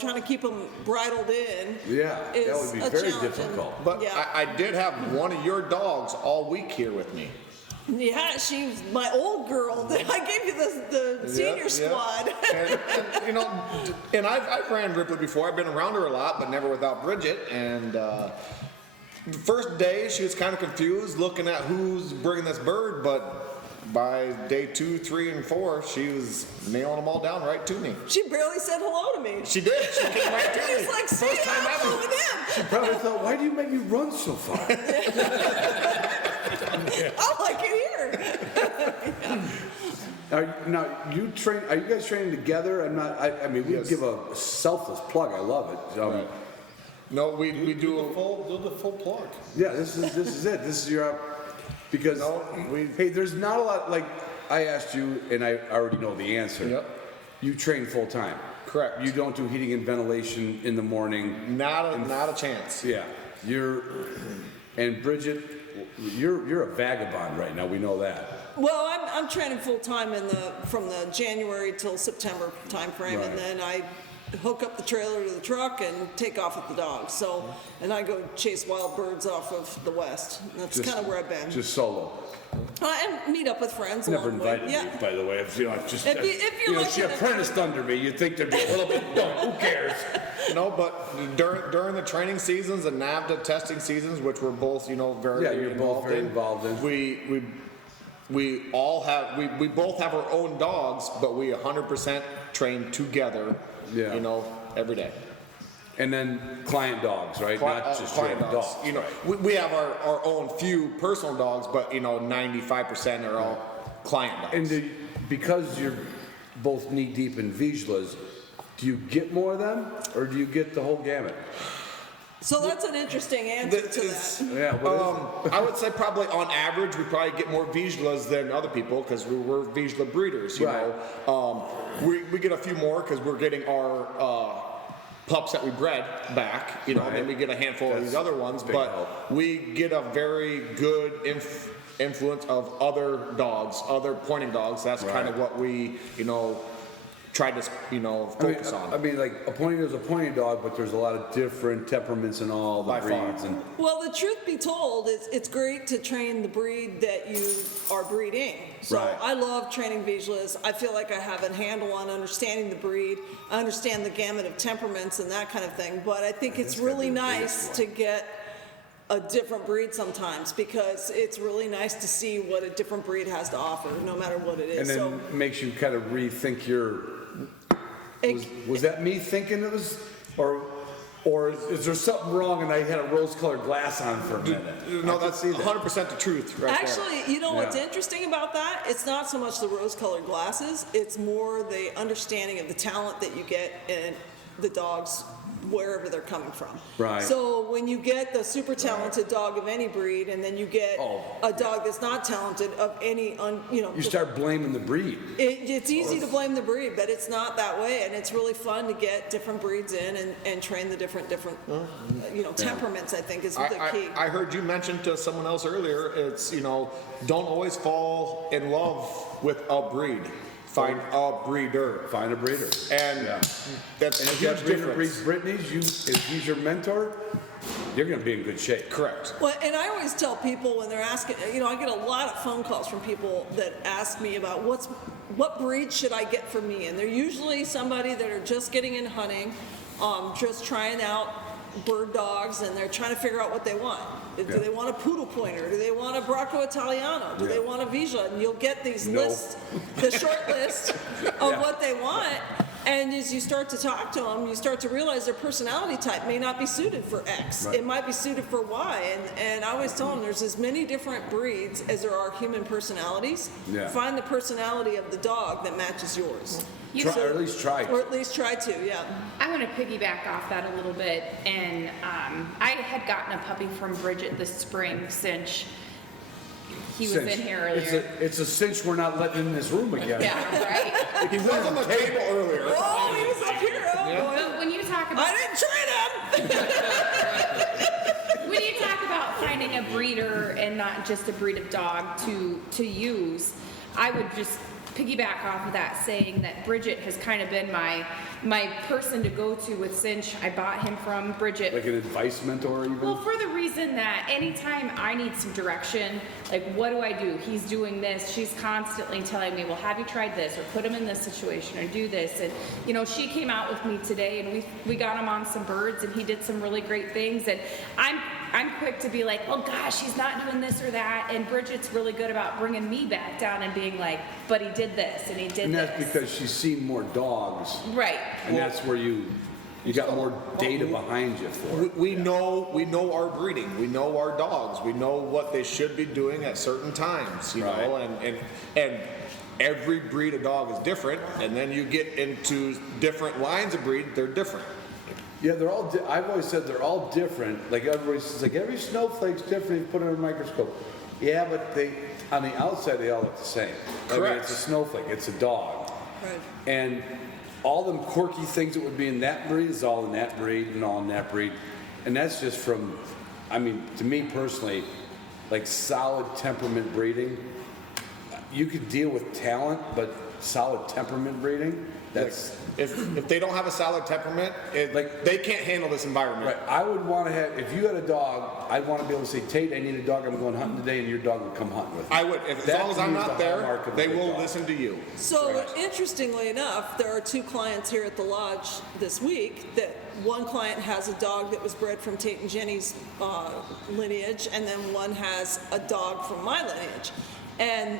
trying to keep them bridled in. Yeah, that is would be a very challenge. difficult. But Yeah. I did have one of your dogs all week here with me. Yeah, she's my old girl. I gave you the senior squad. And I've ran Ripley before. I've been around her a lot, but never without Bridget. And the first day, she was kind of confused, looking at who's bringing this bird. But by day 2, 3, and 4, she was nailing them all down right to me. She barely said hello to me. She did. She came right to me. She's like, see, First time I'm ever. going in. She probably thought, why do you make me run so far? I like it here. Now, are you guys training together? I mean, we Yes. give a selfless plug. I love it. Right. No, we do. Do the full plug. Yeah, this is it. This is your because hey, there's not a lot. Like I asked you, and I already know the answer. Yep. You train full time. Correct. You don't do heating and ventilation in the morning. Not a chance. Yeah, and Bridget, you're a vagabond right now. We know that. Well, I'm training full time from the January till September time frame, Right. and then I hook up the trailer to the truck and take off with the dogs. So, and I go chase wild birds off of the west. That's kind of where I've been. Just solo. And meet up with friends. Never along the way. invited Yeah. me, by the way. If you're like she an- apprenticed under me, you'd think there'd be a little bit. Who cares? No, but during the training seasons and NAVDA testing seasons, which we're both, very Yeah, you're both very involved in. We both have our own dogs, but we 100% train together. Yeah. Every day. And then client dogs, right? Not just Client trained dogs. We have our own few personal dogs, but 95% are all client dogs. And because you're both knee deep in Vizslas, do you get more of them, or do you get the whole gamut? So that's an interesting answer to that. Yeah. What is I would say probably on average we probably get more Vizslas than other people because we're Vizsla breeders. You know, we get a few more because we're getting our pups that we bred back. You know, and then we get a handful of these other ones. But we get a very good influence of other dogs, other pointing dogs. That's kind of what we try to focus on. I mean, like a pointing is a pointing dog, but there's a lot of different temperaments in all the breeds. And Well, the truth be told, it's great to train the breed that you are breeding. So Right. I love training Vizslas. I feel like I have a handle on understanding the breed. I understand the gamut of temperaments and that kind of thing. But I think it's really nice to get a different breed sometimes because it's really nice to see what a different breed has to offer, no matter what it is. and then makes you kind of rethink your. Was that me thinking it was, or is there something wrong and I had a rose-colored glass on for a minute? No, that's 100% the truth, right Actually, there. you know what's interesting about that? It's not so much the rose-colored glasses, it's more the understanding of the talent that you get in the dogs wherever they're coming from. Right. So when you get the super talented dog of any breed, and then you get a dog that's not talented of any, You start blaming the breed. It's easy to blame the breed, but it's not that way, and it's really fun to get different breeds in and train the different temperaments. I think is the key. I heard you mention to someone else earlier. It's don't always fall in love with a breed. Find a breeder. Find a breeder. And that's And a if huge that breeder difference. breeds Brittany's, if he's your mentor, you're going to be in good shape. Correct. Well, and I always tell people when they're asking, I get a lot of phone calls from people that ask me about what breed should I get for me, and they're usually somebody that are just getting in hunting, just trying out bird dogs, and they're trying to figure out what they want. Do they want a poodle pointer? Do they want a Bracco Italiano? Do they want a Vizsla? And you'll get these lists, the short list of what they want. And as you start to talk to them, you start to realize their personality type may not be suited for X. It might be suited for Y. And I always tell them there's as many different breeds as there are human personalities. Find the personality of the dog that matches yours. Or at least try to. Or at least try to, yeah. I want to piggyback off that a little bit. And I had gotten a puppy from Bridget this spring since he was in here earlier. It's a cinch we're not letting in this room again. Yeah, right? He was on the table earlier. Oh, he was up here. But when you talk about... I didn't train him! When you talk about finding a breeder and not just a breed of dog to use, I would just piggyback off of that, saying that Bridget has kind of been my person to go to with Cinch. I bought him from Bridget. Like an advice mentor even? Well, for the reason that anytime I need some direction, like what do I do? He's doing this. She's constantly telling me, well, have you tried this? Or put him in this situation or do this. And, she came out with me today and we got him on some birds and he did some really great things. And I'm quick to be like, oh gosh, he's not doing this or that. And Bridget's really good about bringing me back down and being like, but he did this and he did And this. that's because she's seen more dogs. Right. And that's where you got more data behind you for it. We know our breeding. We know our dogs. We know what they should be doing at certain times, you know, and every breed of dog is different. And then you get into different lines of breed, they're different. Yeah, they're all. I've always said they're all different. Like everybody says, like every snowflake's different. You put it under a microscope. Yeah, but on the outside they all look the same. Correct. I mean, it's a snowflake. It's a dog. Right. And all them quirky things that would be in that breed is all in that breed and all in that breed. And that's just from, I mean, to me personally, like solid temperament breeding. You could deal with talent, but solid temperament breeding. That's if they don't have a solid temperament, they can't handle this environment. Right. I would want to have, if you had a dog, I'd want to be able to say, Tate, I need a dog. I'm going hunting today, and your dog would come hunting with me. I would. As long as I'm not there, they will listen to you. So interestingly enough, there are 2 clients here at the lodge this week that one client has a dog that was bred from Tate and Jenny's lineage, and then one has a dog from my lineage. And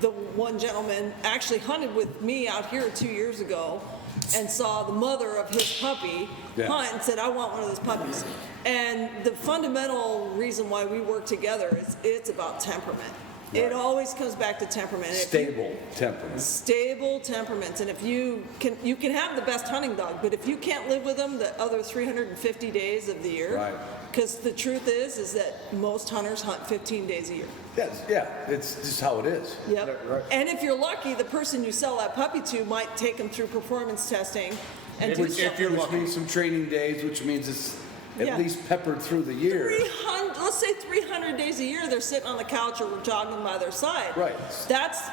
the one gentleman actually hunted with me out here 2 years ago and saw the mother of his puppy hunt and said, I want one of those puppies. And the fundamental reason why we work together is it's about temperament. It always comes back to temperament. Stable temperament. Stable temperaments. And if you can have the best hunting dog, but if you can't live with them the other 350 days of the year, because the truth is that most hunters hunt 15 days a year. Yes, yeah, it's just how it is. Yep. And if you're lucky, the person you sell that puppy to might take them through performance testing and do something. If you're lucky, some training days, which means it's at least peppered through the year. Let's say 300 days a year, they're sitting on the couch or jogging by their side. Right.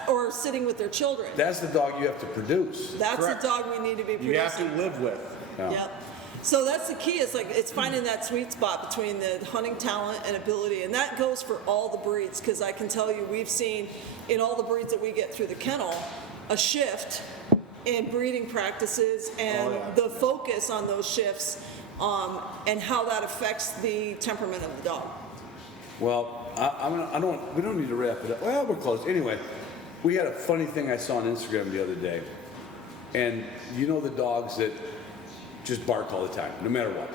Or sitting with their children. That's the dog you have to produce. That's the dog we need to be producing. You have to live with. Yep. So that's the key. It's finding that sweet spot between the hunting talent and ability, and that goes for all the breeds. Because I can tell you, we've seen in all the breeds that we get through the kennel a shift in breeding practices and the focus on those shifts, and how that affects the temperament of the dog. Well, we don't need to wrap it up. Well, we're close. Anyway, we had a funny thing I saw on Instagram the other day, and the dogs that just bark all the time, no matter what.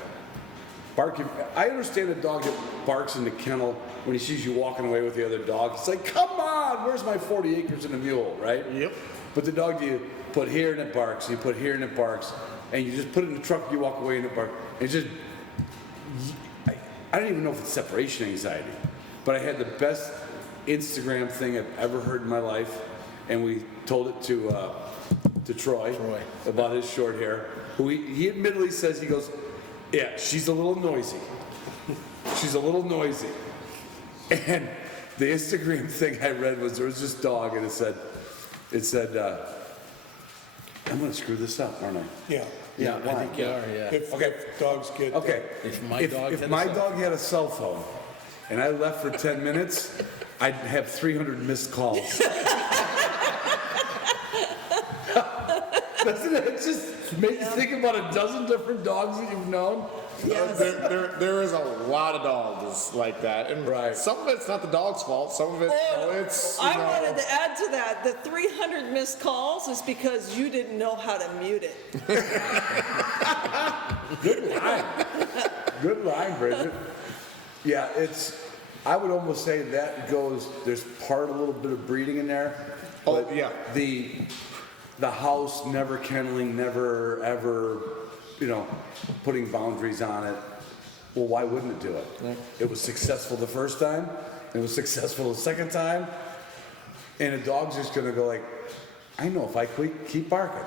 I understand a dog that barks in the kennel when he sees you walking away with the other dog. It's like, come on, where's my 40 acres and a mule, right? Yep. But the dog you put here and it barks, you put here and it barks, and you just put it in the truck, you walk away and it barks. It's just, I don't even know if it's separation anxiety, but I had the best Instagram thing I've ever heard in my life, and we told it to Troy about his short hair, who he admittedly says, he goes, yeah, she's a little noisy. She's a little noisy. And the Instagram thing I read was there was this dog, and it said, I'm gonna screw this up, aren't I? Yeah. Yeah, I think you are, yeah. If dogs get. Okay. If my dog if had a my cell dog had a cell phone and I left for 10 minutes, I'd have 300 missed calls. Doesn't it just make you think about a dozen different dogs that you've known? Yes. There is a lot of dogs like that, and some of it's not the dog's fault. Some of it, it's. I wanted to add to that. The 300 missed calls is because you didn't know how to mute it. Good line. Good line, Bridget. Yeah, I would almost say that goes, there's a little bit of breeding in there. Oh, yeah. The house never kenneling, never ever, putting boundaries on it. Well, why wouldn't it do it? Yeah. It was successful the first time. It was successful the second time. And a dog's just going to go like, I know if I keep barking,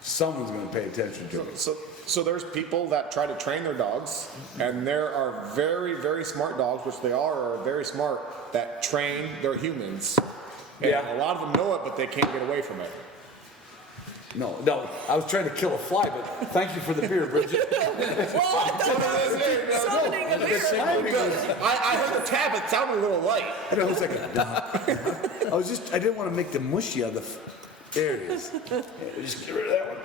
someone's going to pay attention to me. So there's people that try to train their dogs, and there are very, very smart dogs, which they are very smart, that train their humans. And a lot of them know it, but they can't get away from it. No, I was trying to kill a fly, but thank you for the beer, Bridget. Well, I thought that was summoning a beer. I heard the tap, it sounded a little light. And I was like, I didn't want to make the mushy on the, there it is. Just get rid of that one.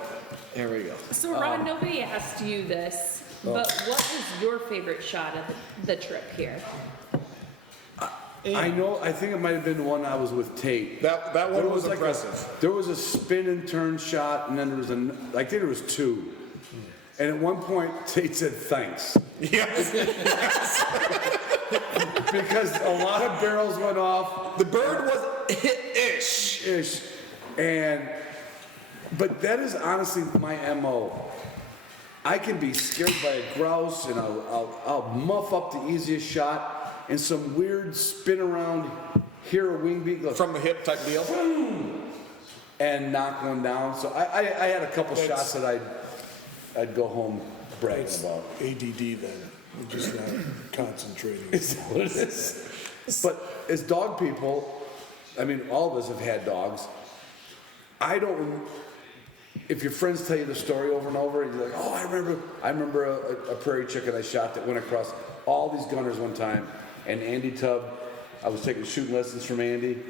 There we go. So Ron, nobody asked you this, but what was your favorite shot of the trip here? I think it might have been the one I was with Tate. That one was impressive. There was a spin and turn shot, and then there was I think there was two. And at one point, Tate said, thanks. Yes. Because a lot of barrels went off. The bird was hit-ish. But that is honestly my MO. I can be scared by a grouse, and I'll muff up the easiest shot, and some weird spin around, hear a wing beat go from the hip type deal, and knock one down. So I had a couple shots that I'd go home bragging about. ADD then, we're just not concentrating. Is that what it is? But as dog people, I mean, all of us have had dogs. If your friends tell you the story over and over, and you're like, oh, I remember a prairie chicken I shot that went across all these gunners one time, and Andy Tubb, I was taking shooting lessons from Andy.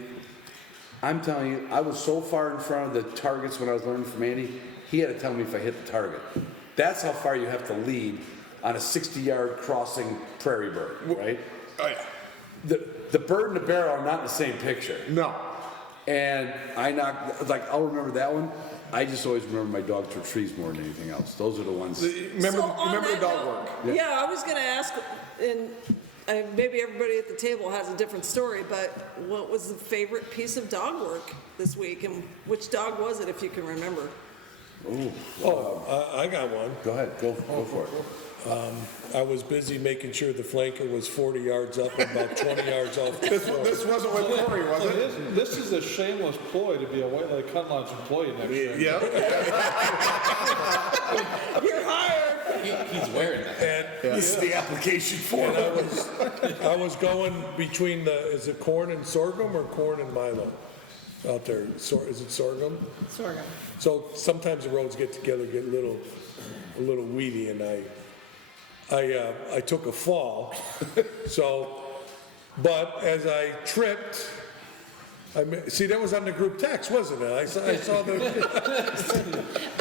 I'm telling you, I was so far in front of the targets when I was learning from Andy, he had to tell me if I hit the target. That's how far you have to lead on a 60-yard crossing prairie bird, right? Oh, yeah. The bird and the barrel are not in the same picture. No. And I'll remember that one. I just always remember my dog to trees more than anything else. Those are the ones. Remember the dog work. Yeah, I was going to ask, and maybe everybody at the table has a different story, but what was the favorite piece of dog work this week, and which dog was it, if you can remember? I got one. Go ahead, go for it. I was busy making sure the flanker was 40 yards up and about 20 yards off. This wasn't with Corey, was it? This is a shameless ploy to be a White Lake Hunt Lodge employee next year. Yeah. You're hired. He's wearing that. And This is the application form. and I was going between is it corn and sorghum or corn and Milo out there? Is it sorghum? Sorghum. So sometimes the roads get together, get a little weedy, and I took a fall. But as I tripped, see, that was on the group text, wasn't it? I saw the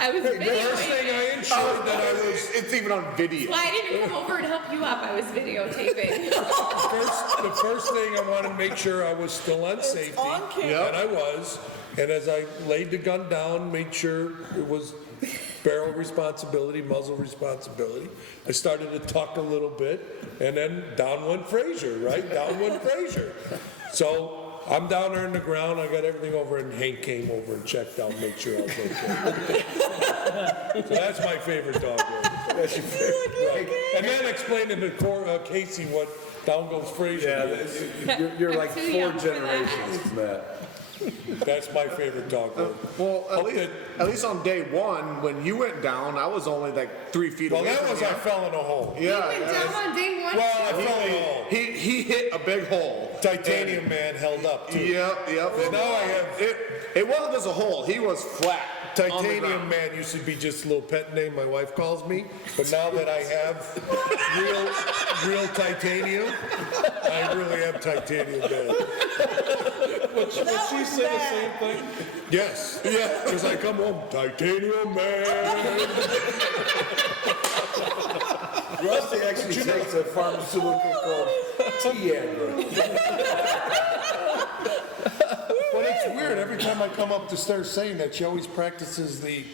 I was first videoing. thing I ensured that I was. It's even on video. Well, I didn't come over and help you up. I was videotaping. The first thing I wanted to make sure I was still on safety, on camera. and I was. And as I laid the gun down, made sure it was barrel responsibility, muzzle responsibility, I started to tuck a little bit, and then down went Frazier, right? Down went Frazier. So I'm down there in the ground, I got everything over, and Hank came over and checked out, made sure I was okay. So that's my favorite dog work. That's your favorite. Right. And then explaining to Casey what down goes Frazier is. You're like Too 4 young for that. generations, Matt. That's my favorite dog work. Well, at least on day one, when you went down, I was only like 3 feet Well, away. that was you. I fell in a hole. Yeah. You went down on day one. Well, I fell in a hole. He hit a big hole. Titanium man held up too. Yep. And now I have It wasn't just a hole. He was flat. Titanium Man used to be just a little pet name my wife calls me, but now that I have real titanium, I really am Titanium Man. Would she say the same thing? Yes. Yeah. Because I come home, Titanium Man. Rusty actually takes a pharmaceutical called Tiagra. But it's weird. Every time I come up the stairs saying that, she always practices the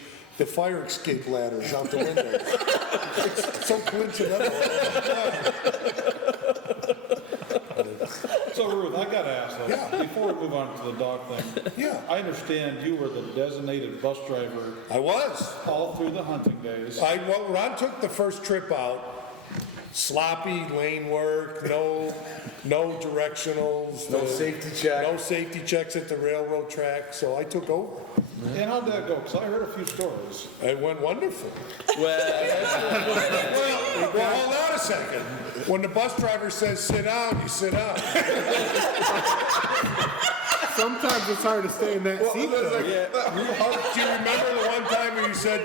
fire escape ladders out the window. It's so coincidental. So Ruth, I gotta ask though, Yeah. before we move on to the dog thing. Yeah. I understand you were the designated bus driver I was. all through the hunting days. Well, Ron took the first trip out. Sloppy lane work, no directionals, No safety check. no safety checks at the railroad track. So I took over. And how'd that go? Because I heard a few stories. It went wonderful. Well, Well, hold on a second. When the bus driver says sit down, you sit down. Sometimes it's hard to stay in that seat. Though. Do you remember the one time when you said,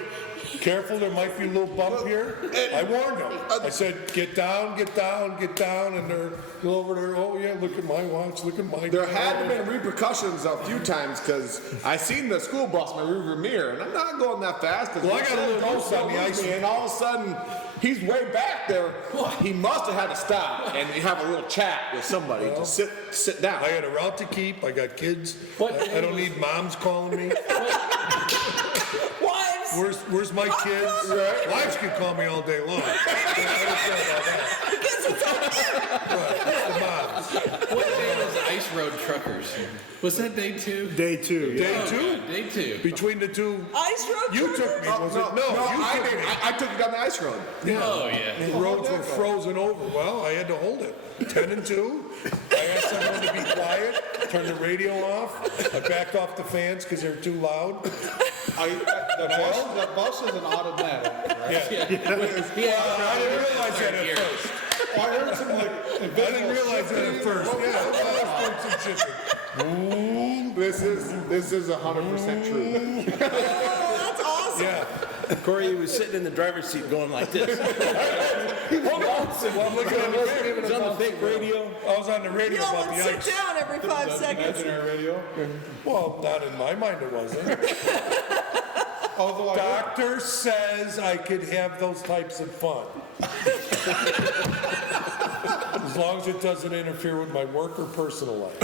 careful, there might be a little bump here? I warned them. I said, get down, and they're over there, oh yeah, look at my watch, look at my... There had to been repercussions a few times because I seen the school bus in my rearview mirror, and I'm not going that fast. Well, I got a little ghost on the ice. And all of a sudden, he's way back there. He must have had to stop and have a little chat with somebody to sit down. I had a route to keep, I got kids. I don't need moms calling me. Wives. Where's my kids? Wives can call me all day long. Because it's on The moms. What day was Ice Road Truckers? Was that day 2? Day 2. Yeah. Day two? Day 2. Between the two, Ice road you trucker? took me, was it? No, you took me. I took you down the ice road. Oh, yeah. The roads were frozen over. Well, I had to hold it. 10 and 2. I asked someone to be quiet, turn the radio off. I backed off the fans because they're too loud. The bus is an automatic, right? Yeah. I didn't realize that at first. I heard some like I didn't realize that at first. Yeah, I was doing some shifting. This is 100% true. Oh, that's awesome. Yeah. Corey was sitting in the driver's seat going like this. Hold on. Well, I'm looking at the radio. It was on the fake radio. I was on the radio Yell about and the sit ice. down every 5 seconds. imaginary radio. Well, not in my mind it wasn't. Although I Doctor says I could have those types of fun. As long as it doesn't interfere with my work or personal life.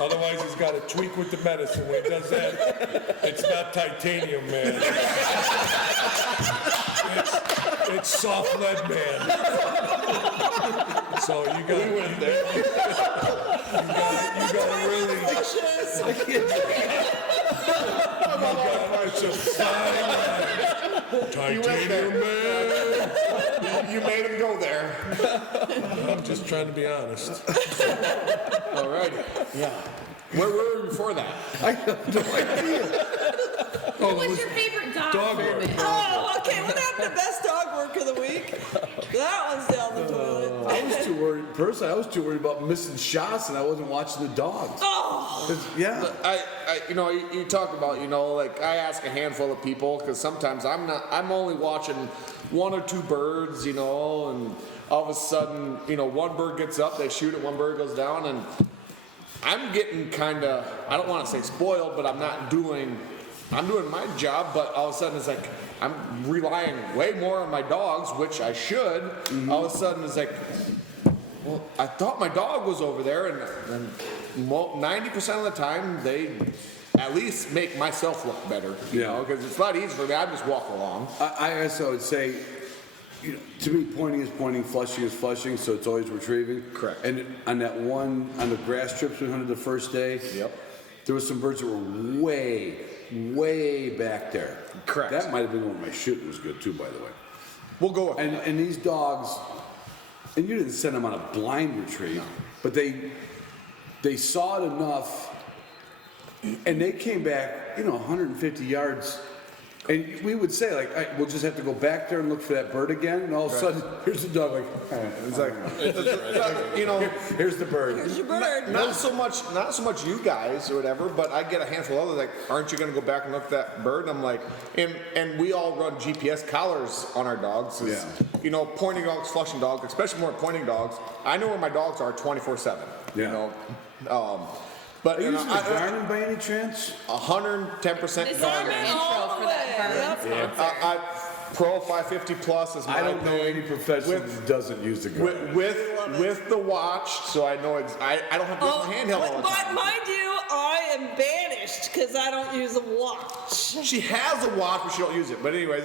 Otherwise, he's got to tweak with the medicine. When he does that, it's not titanium, man. It's soft lead, man. So you got to win there. You got to really. It's a fine line. Titanium, man. You made him go there. I'm just trying to be honest. All right. Yeah. Where were we before that? I have no idea. What was your favorite dog moment? Oh, okay. What happened to best dog work of the week? That one's down the toilet. I was too worried. Personally, I was too worried about missing shots, and I wasn't watching the dogs. Oh. 'Cause, yeah. You talk about, like I ask a handful of people because sometimes I'm only watching one or two birds, and all of a sudden, one bird gets up, they shoot it, one bird goes down, and I'm getting kind of, I don't want to say spoiled, but I'm doing my job, but all of a sudden it's like, I'm relying way more on my dogs, which I should. Mm-hmm. All of a sudden it's like, well, I thought my dog was over there, and 90% of the time they at least make myself look better, because it's a lot easier for me. I just walk along. I also would say, to me, pointing is pointing, flushing is flushing, so it's always retrieving. Correct. And on the grass strips we hunted the first day, there was some birds that were way back there. Correct. That might have been when my shooting was good too, by the way. We'll go with and these dogs, and you didn't send them on a blind retrieve, but they saw it enough, and they came back, 150 yards And we would say, like, we'll just have to go back there and look for that bird again, and all of a sudden, here's the dog, like, it's like, You know, here's the bird. Here's your bird. not so much you guys or whatever, but I get a handful of others like, aren't you going to go back and look at that bird? And I'm like, and we all run GPS collars on our dogs. Yeah. You know, pointing dogs, flushing dogs, especially more pointing dogs. I know where my dogs are 24/7. Yeah. You know, but Are you you know, using a Garmin by any chance? 110% This is Garmin. the intro for that bird Yep. sponsor. I Pro 550 Plus is my I don't know thing. any professional that doesn't use the Garmin. With the watch, so I know I don't have to use my handheld all the but time. mind you, I am banished because I don't use a watch. She has a watch, but she don't use it. But anyways,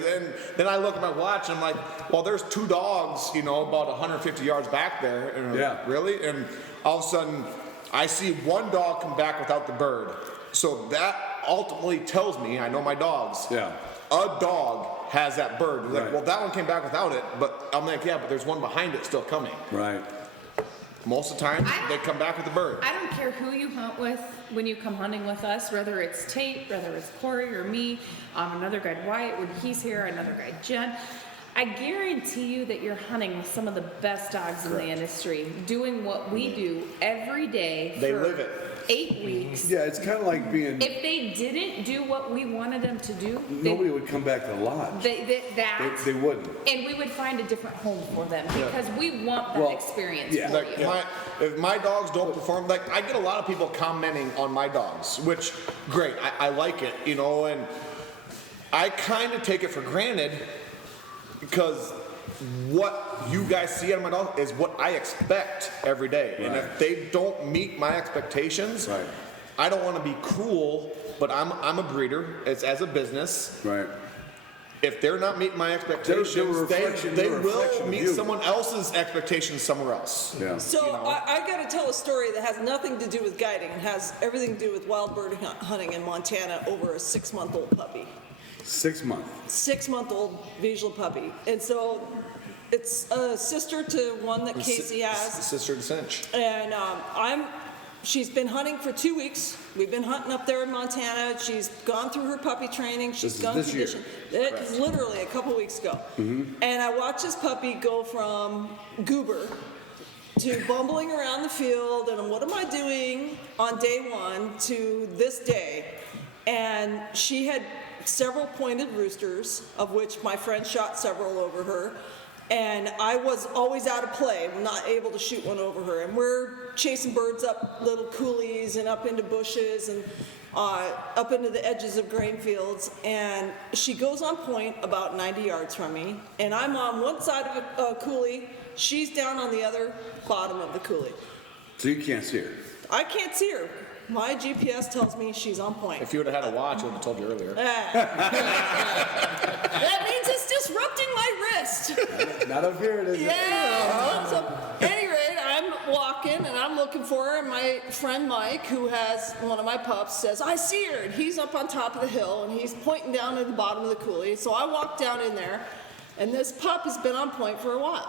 then I look at my watch and I'm like, well, there's 2 dogs, you know, about 150 yards back there. And Yeah. Really? And all of a sudden, I see 1 dog come back without the bird. So that ultimately tells me, I know my dogs. Yeah. A dog has that bird. Like, Right. well, that one came back without it, but I'm like, yeah, but there's one behind it still coming. Right. Most of the time, they come back with the bird. I don't care who you hunt with when you come hunting with us, whether it's Tate, whether it's Corey or me, another guy Wyatt when he's here, another guy Jen. I guarantee you that you're hunting with some of the best dogs in the industry, doing what we do every day They for live it. 8 weeks. Yeah, it's kind of like being, If they didn't do what we wanted them to do, nobody would come back to the lodge. they wouldn't. and we would find a different home for them because we want that Well, experience yeah. for Like you. if my dogs don't perform, like I get a lot of people commenting on my dogs, which great, I like it, you know, and I kind of take it for granted because what you guys see out of my dog is what I expect every day, and if they don't meet my expectations, Right. I don't want to be cruel, but I'm a breeder. It's as a business. Right. If they're not meeting my expectations, They're a reflection- they they're a reflection will of meet you. someone else's expectations somewhere else. Yeah. So I got to tell a story that has nothing to do with guiding. It has everything to do with wild bird hunting in Montana over a 6-month-old puppy. 6 months. 6-month-old visual puppy. And so it's a sister to one that Casey has. Sister to Cinch. And she's been hunting for 2 weeks. We've been hunting up there in Montana. She's gone through her puppy training. She's This is gone this year. condition. It's literally a couple weeks ago. And I watched this puppy go from goober to bumbling around the field and what am I doing on day 1 to this day. And she had several pointed roosters, of which my friend shot several over her. And I was always out of play, not able to shoot one over her. And we're chasing birds up little coulees and up into bushes and up into the edges of grain fields. And she goes on point about 90 yards from me. And I'm on one side of a coulee. She's down on the other bottom of the coulee. So you can't see her. I can't see her. My GPS tells me she's on point. If you would have had a watch, I would have told you earlier. That means it's disrupting my wrist. Not up here, it is. Yeah. So, at any rate, I'm walking and I'm looking for her, and my friend Mike, who has one of my pups, says, I see her. And he's up on top of the hill and he's pointing down at the bottom of the coulee. So I walk down in there, and this pup has been on point for a while.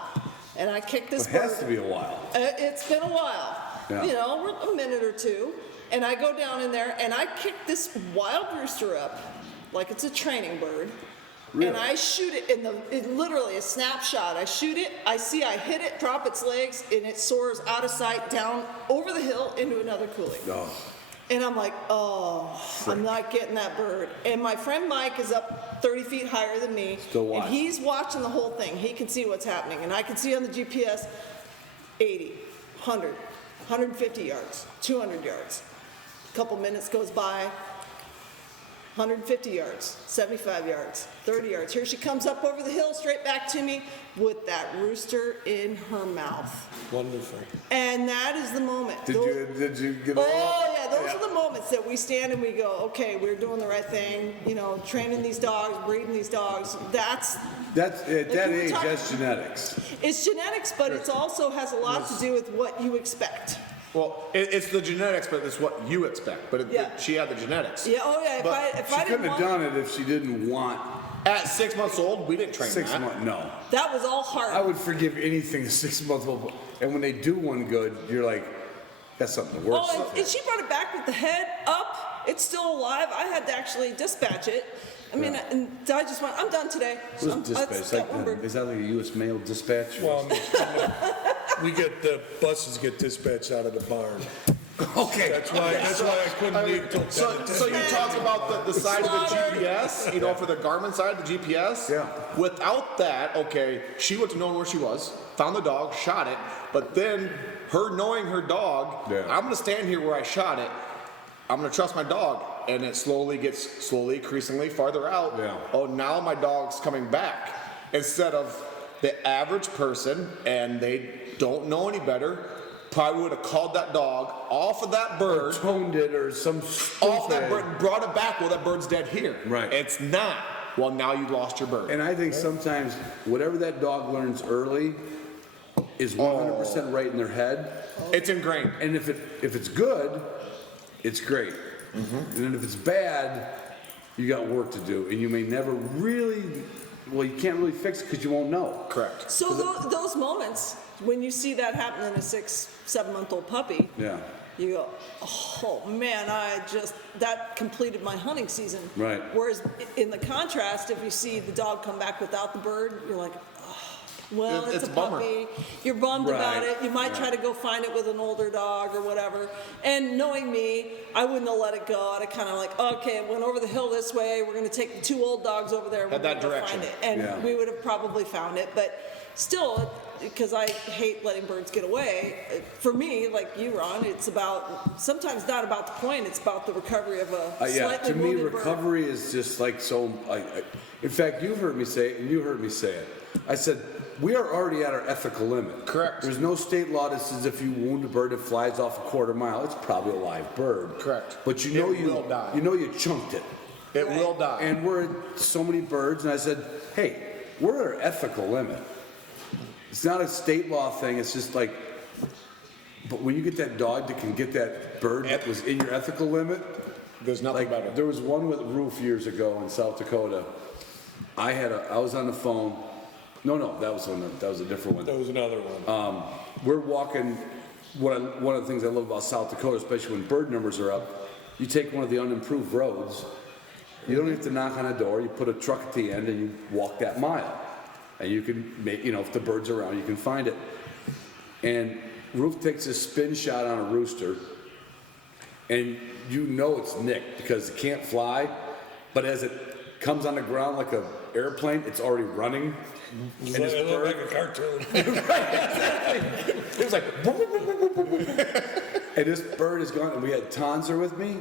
And I kick this It bird. has to be a while. It's been a while. Yeah. You know, we're a minute or two. And I go down in there and I kick this wild rooster up like it's a training bird. Really? And I shoot it literally a snapshot. I shoot it, I hit it, drop its legs, and it soars out of sight down over the hill into another coulee. Oh. And I'm like, oh, I'm not getting that bird. And my friend Mike is up 30 feet higher than me. Still watching. And he's watching the whole thing. He can see what's happening. And I can see on the GPS 80, 100, 150 yards, 200 yards. A couple minutes goes by, 150 yards, 75 yards, 30 yards. Here she comes up over the hill, straight back to me with that rooster in her mouth. Wonderful. And that is the moment. Did you get Oh, yeah, those are the moments that we stand and we go, okay, we're doing the right thing, you know, training these dogs, breeding these dogs. That's That's at that you were age, talking- that's genetics. It's genetics, but it also has a lot to do with what you expect. Well, it's the genetics, but it's what you expect. But Yeah. she had the genetics. Yeah, oh yeah, But if She I couldn't didn't have want done it if she didn't want At 6 months old, we didn't train 6 that. months. No. that was all hard. I would forgive anything a 6 month old. And when they do one good, you're like, that's something to work Oh, and she brought it back with the head up it's still alive. I had to actually dispatch it. I mean, and I just went, I'm done today. Who's dispatch? Is that like a U.S. mail dispatch? Well, the buses get dispatched out of the barn. Okay. That's why I couldn't leave till 10 So you talk about the side of the GPS, you know, for the Garmin side, the GPS. Yeah. Without that, okay, she wouldn't have known where she was, found the dog, shot it, but then her knowing her dog, I'm gonna stand here where I shot it, I'm gonna trust my dog, and it slowly increasingly farther out. Yeah. Oh, now my dog's coming back. Instead of the average person, and they don't know any better, probably would have called that dog off of that bird, toned it, or some off that bird, and brought it back. Well, that bird's dead here. Right. It's not. Well, now you lost your bird. And I think sometimes whatever that dog learns early is 100% right in their head. It's ingrained. And if it's good, it's great. And then if it's bad, you got work to do, and you may never really. Well, you can't really fix it because you won't know. Correct. So those moments when you see that happen in a 6-7-month-old puppy, Yeah. you go, oh man, that completed my hunting season. Right. Whereas in the contrast, if you see the dog come back without the bird, you're like, oh, well, it's a bummer. puppy. You're bummed about Right. it. You might try to go find it with an older dog or whatever. And knowing me, I wouldn't have let it go. I'd have kind of like, okay, it went over the hill this way. We're going to take the 2 old dogs over there. Head that direction. Find it. And we would have probably found it. But still, because I hate letting birds get away, for me, like you, Ron, it's about, sometimes not about the point, it's about the recovery of a slightly to me, wounded recovery is just like so. In fact, you've heard me say it, and you heard me say it. I said, we are already at our ethical limit. Correct. There's no state law that says if you wound a bird that flies off a quarter mile, it's probably a live bird. Correct. But you know It will die. You know you chunked it. It will die. And we're at so many birds, and I said, hey, we're at our ethical limit. It's not a state law thing, it's just like, but when you get that dog that can get that bird that was in your ethical limit, there's nothing better. There was one with Roof years ago in South Dakota. I was on the phone. No, that was a different one. That was another one. We're walking. One of the things I love about South Dakota, especially when bird numbers are up, you take one of the unimproved roads. You don't have to knock on a door. You put a truck at the end and you walk that mile, and you can make. If the bird's around, you can find it. And Roof takes a spin shot on a rooster, and you know it's nicked because it can't fly, but as it comes on the ground like an airplane, it's already running. And this bird, like a cartoon. Right, exactly. It was like, boom, boom, boom, boom, boom, boom. And this bird is gone. And we had Tonser with me.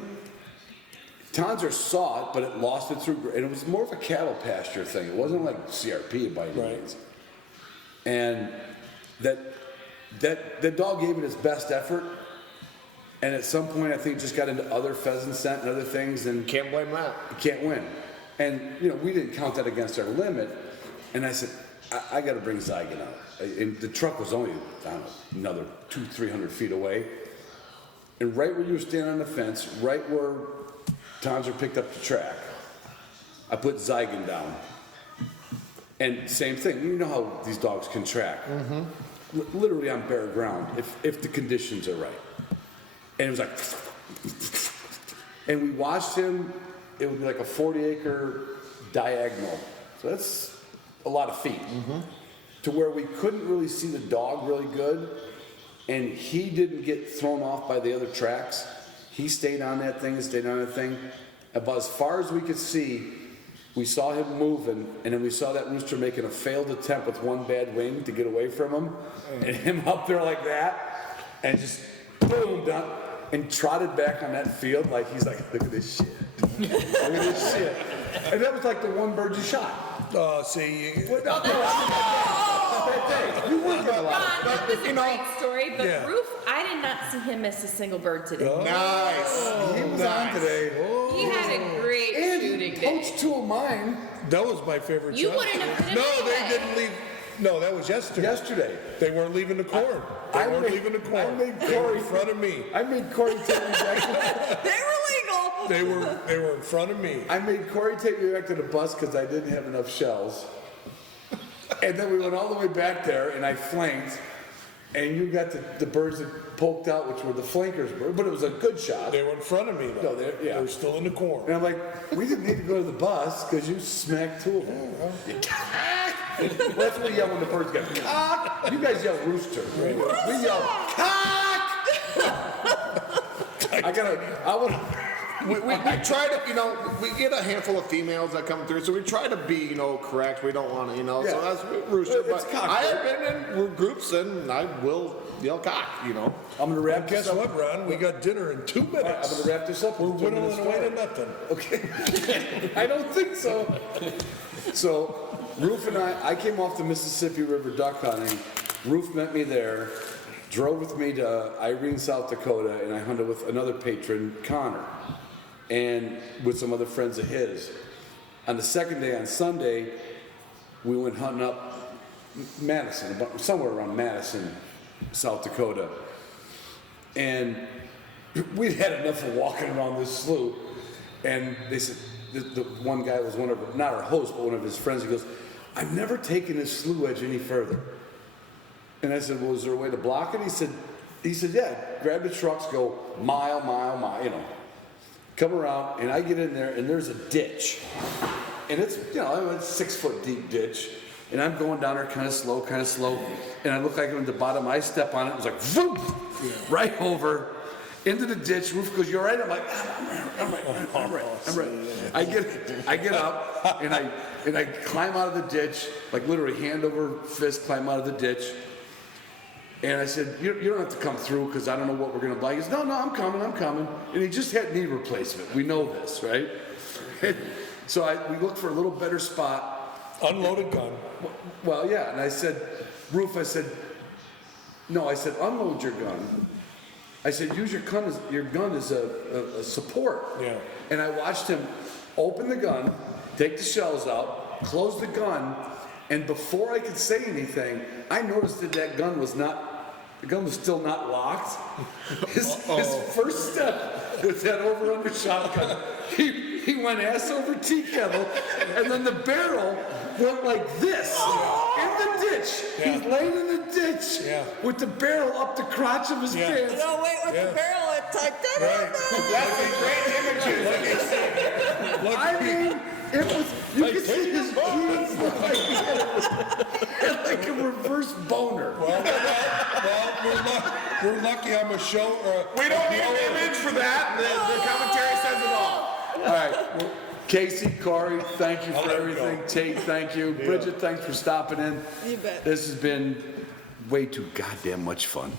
Tonser saw it, but it lost it through, and it was more of a cattle pasture thing. It wasn't like CRP by any means. And that dog gave it its best effort. And at some point, I think it just got into other pheasant scent and other things, and can't blame that. You can't win. And we didn't count that against our limit. And I said, I got to bring Zygon out. And the truck was only, I don't know, another 200-300 feet away. And right where you were standing on the fence, right where Tonser picked up the track, I put Zygon down. And same thing. You know how these dogs can track. Literally on bare ground, if the conditions are right. And it was like, and we watched him. It would be like a 40-acre diagonal. So that's a lot of feet. To where we couldn't really see the dog really good, and he didn't get thrown off by the other tracks. He stayed on that thing and stayed on that thing. About as far as we could see, we saw him moving, and then we saw that rooster making a failed attempt with one bad wing to get away from him, and him up there like that, and just boom, done, and trotted back on that field like he's like, look at this shit. Look at this shit. And that was like the one bird you shot. Oh, see, you weren't gonna lie. Ron, that was a great story, but Yeah. Roof, I did not see him miss a single bird today. Nice. He was on today. He had a great And shooting he day. poached 2 of mine that was my favorite You shot. wouldn't have hit him No, they anyway. didn't leave. No, that was yesterday. They weren't leaving the corn. They weren't leaving the corn. I made They were Corey in front of me. I made Corey take me back. They were legal. They were in front of me. I made Corey take me back to the bus because I didn't have enough shells. And then we went all the way back there, and I flanked. and you got the birds that poked out, which were the flankers bird, but it was a good shot. They were in front of me though. No, They were still in the corn. And I'm like, we didn't need to go to the bus because you smacked two of them. Well, that's what we yell when the birds get cock. You guys yell rooster. Right? We yell cock. We try to, we get a handful of females that come through, so we try to be, correct. We don't want to, so that's rooster. It's But cock, I have been in groups and I will yell cock, I'm going to wrap Guess this up. what, Ron? We got dinner in 2 minutes. I'm going to wrap this up. We're with a 2-minute whittling away story. to nothing. Okay. I don't think so. So, Roof and I came off the Mississippi River duck hunting. Roof met me there, drove with me to Irene, South Dakota, and I hunted with another patron, Connor, and with some other friends of his. On the second day, on Sunday, we went hunting up Madison, somewhere around Madison, South Dakota. And we'd had enough of walking around this slough, and they said, the one guy was not our host, but one of his friends, he goes, I've never taken this slough edge any further. And I said, well, is there a way to block it? He said, yeah, grab the trucks, go mile, come around, and I get in there, and there's a ditch. And it's, a 6 foot deep ditch. And I'm going down there kind of slow. And I look like I'm at the bottom. I step on it. It was like, vroom, right over into the ditch. Roof goes, you all right? I'm like, I'm right. I get up, and I climb out of the ditch, like literally hand over fist, climb out of the ditch. And I said, you don't have to come through because I don't know what we're going to buy. He goes, no, I'm coming. And he just had knee replacement. We know this, right? So we looked for a little better spot. Unloaded gun. Well, yeah. And I said, Roof, unload your gun. I said, use your gun as a support. Yeah. And I watched him open the gun, take the shells out, close the gun, and before I could say anything, I noticed that gun was still not locked. His first step with that over-under shotgun, he went ass over tea kettle, and then the barrel went like this in the ditch. Yeah. He's laying in the ditch with the barrel up the crotch of his pants. No, wait, with the barrel, it's like that. Right. That's great images. I mean, it was, you could see his jeans look like he had like a reverse boner. Well, we're lucky I'm a show. We don't need an image for that. The commentary says it all. All right. Well, Casey, Corey, thank you for everything. Tate, thank you. Bridget, thanks for stopping in. You bet. This has been way too goddamn much fun.